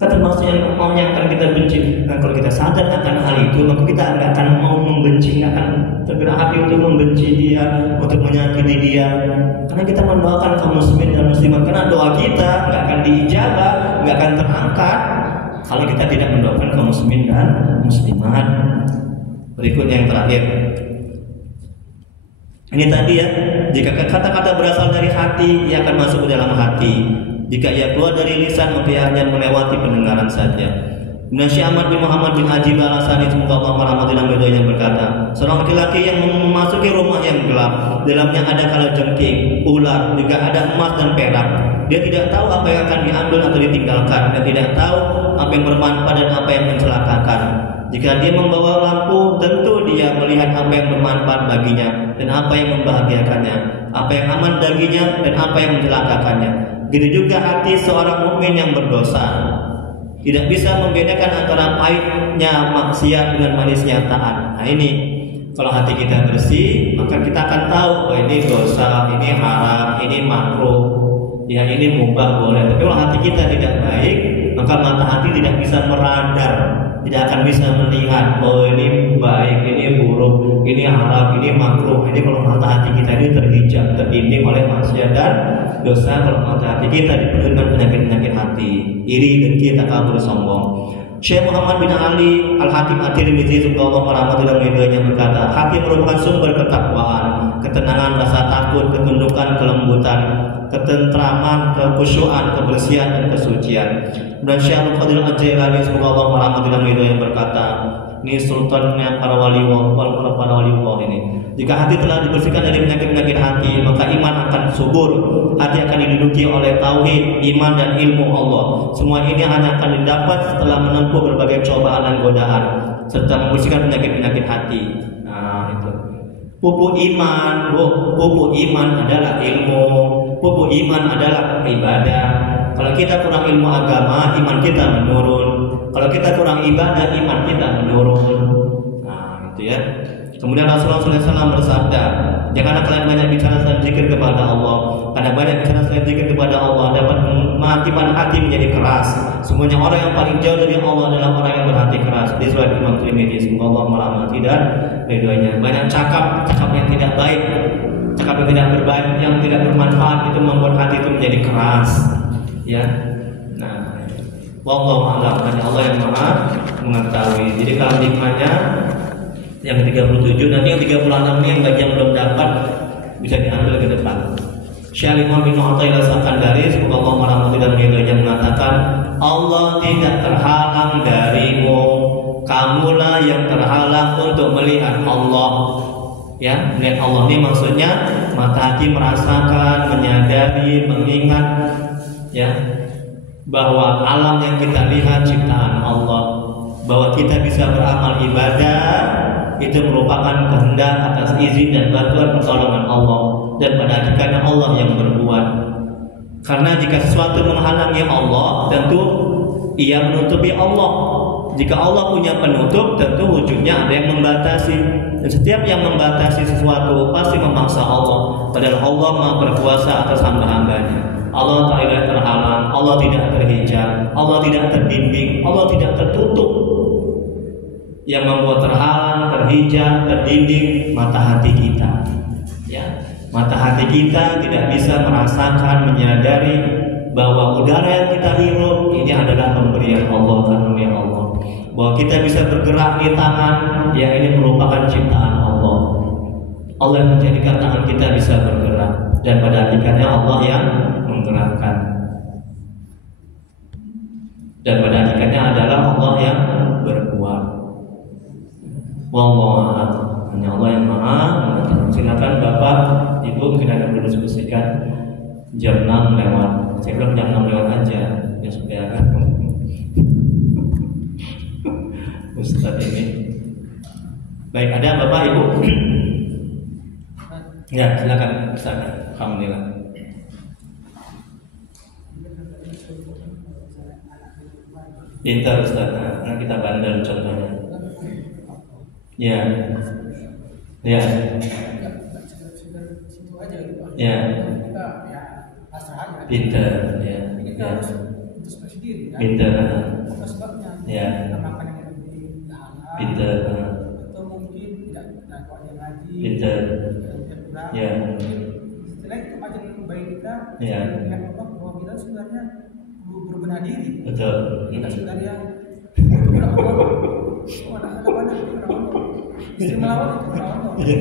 Termasuk yang akan kita benci. Nah, kalau kita sadar akan hal itu, maka kita nggak akan mau membenci, nggak akan tergerak hati untuk membenci dia, untuk menyakiti dia. Karena kita mendoakan kaum muslimin dan muslimat, karena doa kita nggak akan diijabah, nggak akan terangkat kalau kita tidak mendoakan kaum muslimin dan muslimat. Berikut yang terakhir. Ini tadi ya, jika kata-kata berasal dari hati, ia akan masuk ke dalam hati. Jika ia keluar dari lisan, maka ia hanya melewati pendengaran saja. Kemudian Syekh Ahmad bin Muhammad bin Ajib al-Asani, semoga Allah merahmati dan meridhoinya, berkata, seorang laki-laki yang memasuki rumah yang gelap, dalamnya ada kalajengking, ular, juga ada emas dan perak. Dia tidak tahu apa yang akan diambil atau ditinggalkan, dan tidak tahu apa yang bermanfaat dan apa yang mencelakakan. Jika dia membawa lampu, tentu dia melihat apa yang bermanfaat baginya dan apa yang membahagiakannya, apa yang aman baginya dan apa yang mencelakakannya. Begitu juga hati seorang mukmin yang berdosa, tidak bisa membedakan antara pahitnya maksiat dengan manisnya taat. Nah ini, kalau hati kita bersih, maka kita akan tahu, oh ini dosa, ini haram, ini makruh, ya ini mubah boleh. Tapi kalau hati kita tidak baik, maka mata hati tidak bisa meradar, tidak akan bisa melihat, oh ini baik, ini buruk, ini haram, ini makruh. Ini kalau mata hati kita ini terhijab, terbimbing oleh maksiat dan dosa. Kalau mata hati kita dipenuhi dengan penyakit-penyakit hati, iri, dengki, takabur, sombong. Syekh Muhammad bin Ali Al-Hakim At-Tirmidzi, semoga Allah merahmati dan meridhoinya, berkata, hati merupakan sumber ketakwaan, ketenangan, rasa takut, ketundukan, kelembutan, ketentraman, kekhusyuan, kebersihan dan kesucian. Dan Syekh Abdul Qadir Al-Jailani, semoga Allah merahmati dan meridhoinya, berkata, Ini sultannya para waliullah, para waliullah ini. Jika hati telah dibersihkan dari penyakit-penyakit hati, maka iman akan subur. Hati akan diduduki oleh tauhid, iman dan ilmu Allah. Semua ini hanya akan didapat setelah menempuh berbagai cobaan dan godaan, serta membersihkan penyakit-penyakit hati. Nah, itu. Pupuk iman adalah ilmu. Pupuk iman adalah ibadah. Kalau kita kurang ilmu agama, iman kita menurun. Kalau kita kurang ibadah, iman kita menurun. Nah, itu ya. Kemudian Rasulullah SAW bersabda, janganlah kalian banyak bicara dan zikir kepada Allah, karena banyak bicara dan zikir kepada Allah dapat mengakibatkan hati menjadi keras. Semuanya orang yang paling jauh dari Allah adalah orang yang berhati keras. Di riwayat Imam Tirmidzi, semoga Allah merahmati dan ridhonya. Banyak cakap yang tidak baik, cakap yang tidak berbaik, yang tidak bermanfaat itu membuat hati itu menjadi keras. Ya, nah, wallahu a'lam. Hanya Allah yang Maha mengetahui. Jadi kalau hikmahnya yang 37, nanti yang 36 ini yang bagi yang belum dapat bisa diambil ke depan. Syekh Imam bin Athaillah Sakandari, semoga Allah merahmati dan ridhonya, mengatakan, Allah tidak terhalang darimu, kamulah yang terhalang untuk melihat Allah. Ya, melihat Allah ini maksudnya mata hati merasakan, menyadari, mengingat, ya, bahwa alam yang kita lihat ciptaan Allah, bahwa kita bisa beramal ibadah itu merupakan kehendak atas izin dan bantuan pertolongan Allah, dan pada hakikatnya Allah yang berbuat. Karena jika sesuatu menghalangi Allah, tentu ia menutupi Allah. Jika Allah punya penutup, tentu wujudnya ada yang membatasi. Dan setiap yang membatasi sesuatu pasti memaksa Allah. Padahal Allah Maha berkuasa atas hamba-hambanya. Allah tidak terhalang, Allah tidak terhijab, Allah tidak terbimbing, Allah tidak tertutup. Yang membuat terhalang, terhijab, terdinding mata hati kita. Ya, mata hati kita tidak bisa merasakan, menyadari bahwa udara yang kita hirup ini adalah pemberian Allah, karunia Allah. Bahwa kita bisa bergerak di tangan, ya ini merupakan ciptaan Allah. Allah yang menjadikan tangan kita bisa bergerak, dan pada hakikatnya Allah yang menggerakkan. Dan pada hakikatnya adalah Allah yang berbuat. Wallahu a'lam. Hanya Allah yang Maha mengetahui. Silakan Bapak, Ibu, mungkin ada perlu diskusikan. Jam 6 lewat. Saya bilang jam 6 lewat aja, ya supaya kan Ustaz ini. Baik, ada Bapak, Ibu? Ya, silakan. Alhamdulillah. Pintar Ustaz. Nah, kita bandel contohnya. Ya, ya, ya, pintar, ya, ya, pintar, ya, pintar, pintar, ya, ya, berbenah diri. Betul. Kita sebenarnya istri melawan itu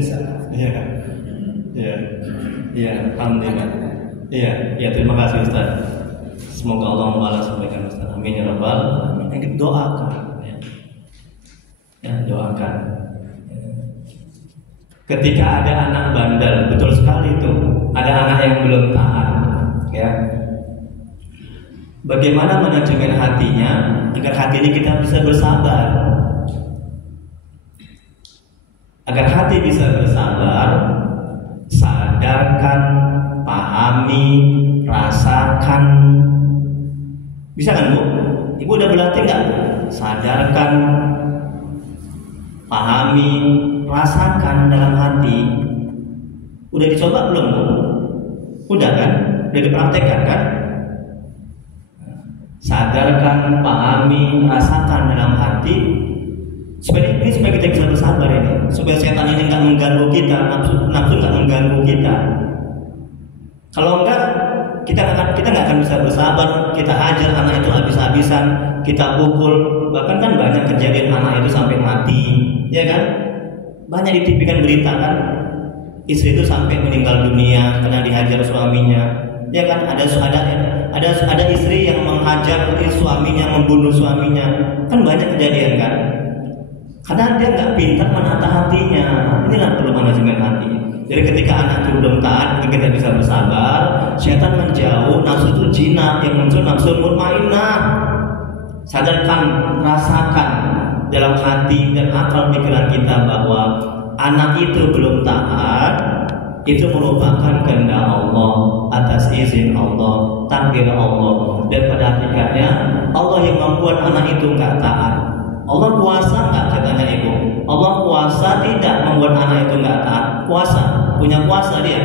ya, alhamdulillah. Ya, terima kasih Ustaz. Semoga Allah membalas kebaikan Ustaz. Amin ya rabbal alamin. Kita doakan, ya, doakan. Ketika ada anak bandel, betul sekali itu, ada anak yang belum taat, ya. Bagaimana manajemen hatinya agar hati ini kita bisa bersabar? Agar hati bisa bersabar, sadarkan, pahami, rasakan. Bisa kan Bu? Ibu udah berlatih nggak? Sadarkan, pahami, rasakan dalam hati. Udah dicoba belum Bu? Udah kan? Udah dipraktekkan kan? Sadarkan, pahami, rasakan dalam hati. Supaya kita bisa bersabar ini, supaya setan ini nggak mengganggu kita, nafsu nggak mengganggu kita. Kalau enggak, kita nggak akan bisa bersabar. Kita hajar anak itu habis-habisan, kita pukul, bahkan kan banyak kejadian anak itu sampai mati, ya kan? Banyak di TV kan berita kan, istri itu sampai meninggal dunia karena dihajar suaminya, ya kan? Ada istri yang menghajar suaminya, membunuh suaminya, kan banyak kejadian kan? Karena dia nggak pintar menata hatinya. Inilah perlu manajemen hati. Jadi ketika anak itu belum taat, kita bisa bersabar. Syaitan menjauh, nafsu itu jinak, yang muncul nafsu mutmainnah. Sadarkan, rasakan dalam hati dan akal pikiran kita bahwa anak itu belum taat, itu merupakan kehendak Allah, atas izin Allah, takdir Allah. Dan pada hakikatnya Allah yang membuat anak itu nggak taat. Allah kuasa nggak, katanya ibu? Allah kuasa tidak membuat anak itu nggak taat. Kuasa, punya kuasa dia.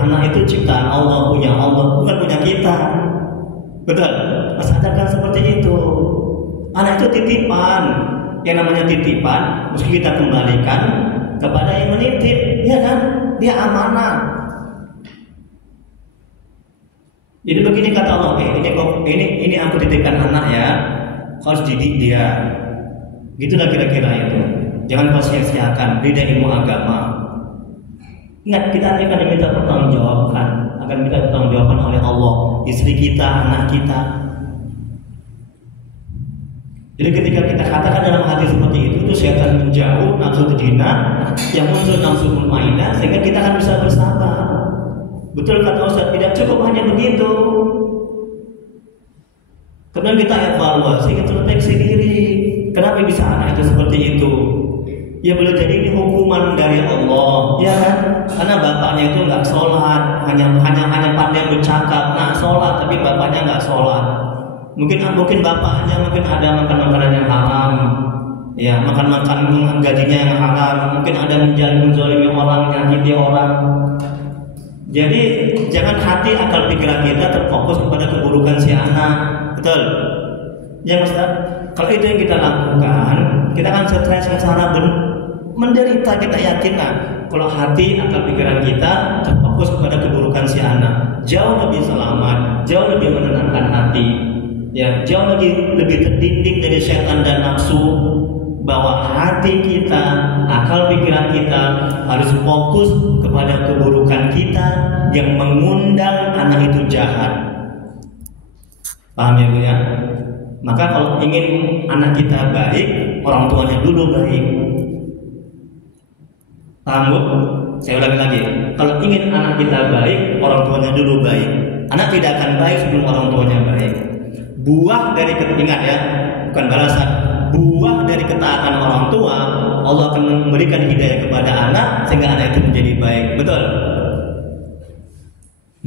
Anak itu ciptaan Allah, punya Allah, bukan punya kita. Betul? Sadarkan seperti itu. Anak itu titipan. Yang namanya titipan, mesti kita kembalikan kepada yang menitip, ya kan? Dia amanah. Jadi begini kata Allah, ini aku titipkan anak ya, harus didik dia. Gitulah kira-kira itu. Jangan kau sia-siakan, beda ilmu agama. Ingat, kita akan diminta pertanggungjawaban, akan minta pertanggungjawaban oleh Allah, istri kita, anak kita. Jadi ketika kita katakan dalam hati seperti itu syaitan menjauh, nafsu terjina, yang muncul nafsu mutmainnah, sehingga kita akan bisa bersabar. Betul kata Ustaz, tidak cukup hanya begitu. Kemudian kita evaluasi, kita introspeksi diri. Kenapa bisa anak itu seperti itu? Ya boleh jadi ini hukuman dari Allah, ya kan? Karena bapaknya itu nggak sholat, hanya pandai bercakap, nak sholat tapi bapaknya nggak sholat. Mungkin bapaknya ada makan makanan yang haram, ya makan gajinya yang haram. Mungkin ada menzalimi orang, nyakiti orang. Jadi jangan hati akal pikiran kita terfokus kepada keburukan si anak, betul? Ya Ustaz. Kalau itu yang kita lakukan, kita akan stres, sengsara, menderita. Kita yakin kalau hati atau pikiran kita terfokus kepada keburukan si anak, jauh lebih selamat, jauh lebih menenangkan hati, ya jauh lebih terdinding dari syaitan dan nafsu. Bahwa hati kita, akal pikiran kita harus fokus kepada keburukan kita yang mengundang anak itu jahat. Paham ya Bu ya? Maka kalau ingin anak kita baik, orang tuanya dulu baik. Paham Bu? Saya ulangi lagi. Kalau ingin anak kita baik, orang tuanya dulu baik. Anak tidak akan baik sebelum orang tuanya baik. Buah dari ingat ya, bukan balasan. Buah dari ketaatan orang tua, Allah akan memberikan hidayah kepada anak sehingga anak itu menjadi baik. Betul?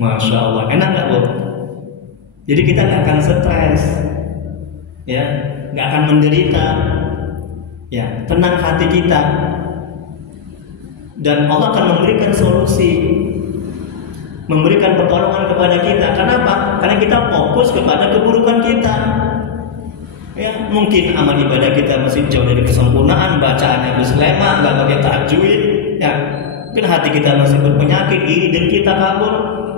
Masya Allah. Enak nggak Bu? Jadi kita nggak akan stres, ya, nggak akan menderita, ya, tenang hati kita, dan Allah akan memberikan solusi, memberikan pertolongan kepada kita. Kenapa? Karena kita fokus kepada keburukan kita. Ya, mungkin amal ibadah kita masih jauh dari kesempurnaan, bacaannya masih lemah, nggak pakai tajwid, ya. Mungkin hati kita masih berpenyakit, iri dan kita kabur.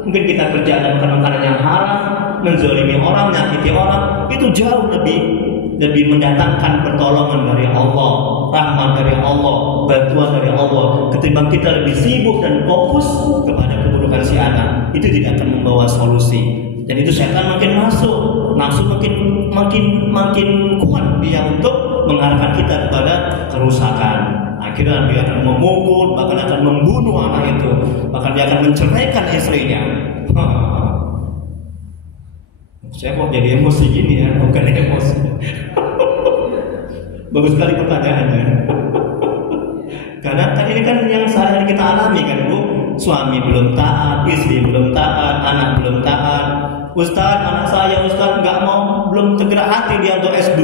Mungkin kita kerja dalam makanan yang haram, menzalimi orang, menyakiti orang. Itu jauh lebih mendatangkan pertolongan dari Allah, rahmat dari Allah, bantuan dari Allah, ketimbang kita lebih sibuk dan fokus kepada keburukan si anak. Itu tidak akan membawa solusi. Dan itu syaitan makin masuk, nafsu makin kuat dia untuk mengarahkan kita kepada kerusakan. Akhirnya dia akan memukul, bahkan akan membunuh anak itu, bahkan dia akan menceraikan istrinya. Saya mau jadi emosi gini ya, bukan emosi. Bagus sekali pertanyaannya. Karena kan ini kan yang sehari-hari kita alami kan Bu. Suami belum taat, istri belum taat, anak belum taat. Ustaz, anak saya Ustaz nggak mau, belum tergerak hati dia untuk S2.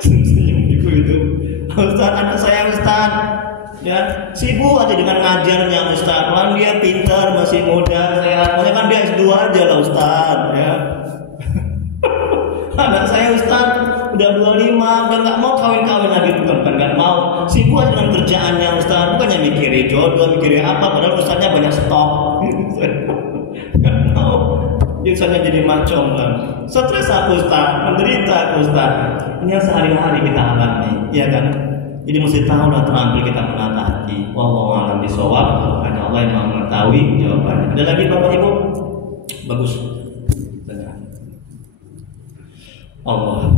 Senyum ibu itu. Ustaz, anak saya Ustaz, ya sibuk aja dengan ngajarnya Ustaz. Kalau dia pintar, masih muda, sehat, pokoknya kan dia S2 aja lah Ustaz, ya. Anak saya Ustaz udah 25, udah nggak mau kawin-kawin lagi, bukan nggak mau, sibuk aja dengan kerjaannya Ustaz, bukannya mikirin jodoh, mikirin apa, padahal Ustaznya banyak stok. Nggak mau, Ustaznya jadi macam lah, stres aku Ustaz, menderita aku Ustaz. Ini yang sehari-hari kita alami, ya kan? Jadi mesti tahu lah terampil kita menata hati. Wallahu a'lam bishawab. Hanya Allah yang mengetahui jawabannya. Ada lagi Bapak Ibu? Bagus. Allah.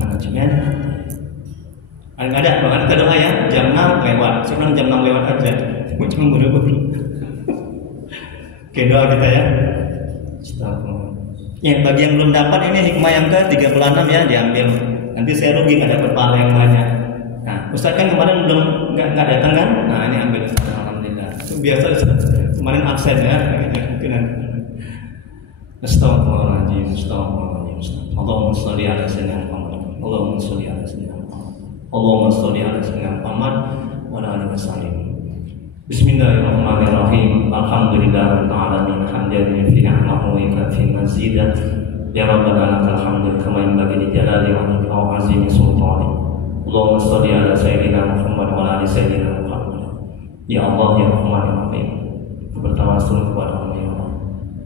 manajemen. Ada banget ke doa ya, jam 6 lewat. Sekarang jam 6 lewat aja. Cuma buru-buru. Oke, doa kita ya. Yang bagi yang belum dapat ini hikmah yang ke-36 ya, diambil. Nanti saya rugi nggak dapat pahala yang banyak. Nah, Ustaz kan kemarin belum nggak datang kan? Nah, ini ambil. Alhamdulillah. Itu biasa kemarin absen ya. Astagfirullahaladzim. Allahumma sholli ala sayyidina Muhammad. Allahumma sholli ala sayyidina Muhammad. Allahumma sholli ala sayyidina Muhammad wa ala alihi wasallam. Bismillahirrahmanirrahim. Alhamdulillahirabbil alamin. Hamdan fi ni'mahu wa kafi mazidah. Ya Rabbana lakal hamdu kama yanbaghi li jalali wajhika wa 'azimi sultanik. Allahumma sholli ala sayyidina Muhammad wa ala ali sayyidina Muhammad. Ya Allah ya Rahman ya Rahim. Bertawassul kepada Allah ya Allah.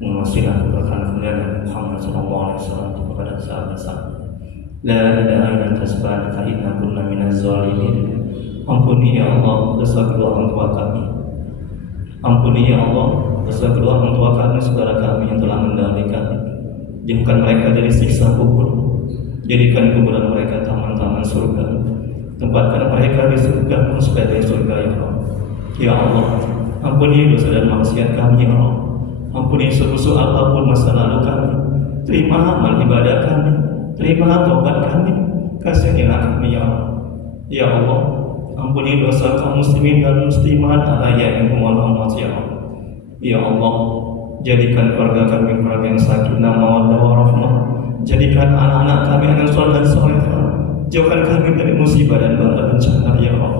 Menwasilah keberkahan kemuliaan Muhammad sallallahu alaihi wasallam kepada sahabat-sahabat. La ilaha illa anta subhanaka inna kunna minaz zalimin. Ampuni ya Allah dosa kedua orang tua kami. Ampuni ya Allah dosa kedua orang tua kami, saudara kami yang telah mendahului kami. Jauhkan mereka dari siksa kubur. Jadikan kuburan mereka taman-taman surga. Tempatkan mereka di surga sebagai surga ya Allah. Ya Allah, ampuni dosa dan maksiat kami ya Allah. Ampuni sebesar apapun masa lalu kami. Terima amal ibadah kami. Terima taubat kami. Kasihilah kami ya Allah. Ya Allah, ampuni dosa kaum muslimin dan muslimat al-ahya'i wal amwat ya Allah. Ya Allah, jadikan keluarga kami keluarga yang sakinah mawaddah warahmah. Jadikan anak-anak kami anak saleh dan salehah. Jauhkan kami dari musibah dan bala bencana ya Allah.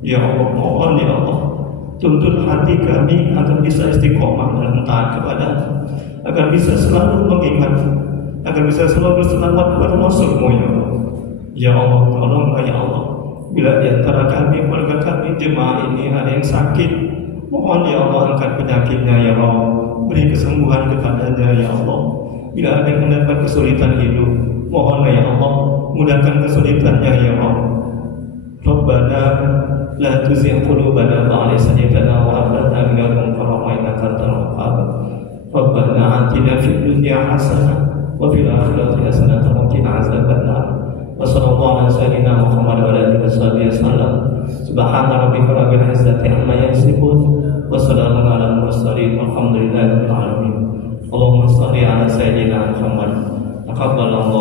Ya Allah, mohon ya Allah, tuntun hati kami agar bisa istiqomah dalam taat kepada-Mu, agar bisa selalu mengingat, agar bisa selalu berselamat kepada Rasul-Mu ya Allah. Ya Allah, tolonglah ya Allah. Bila di antara kami, keluarga kami, jemaah ini ada yang sakit, mohon ya Allah angkat penyakitnya ya Allah. Beri kesembuhan kepadanya ya Allah. Bila ada yang mendapat kesulitan hidup, mohonlah ya Allah mudahkan kesulitannya ya Allah. Rabbana la tuzigh qulubana ba'da idh hadaytana wa hab lana min ladunka rahmah innaka antal wahhab. Rabbana atina fid dunya hasanah wa fil akhirati hasanah wa qina azabannar. Wa sallallahu ala sayyidina Muhammad wa ala alihi wasallam. Subhana rabbika rabbil izzati amma yasifun wa salamun ala mursalin walhamdulillahi rabbil alamin. Allahumma shalli ala sayyidina Muhammad. Taqabbalallahu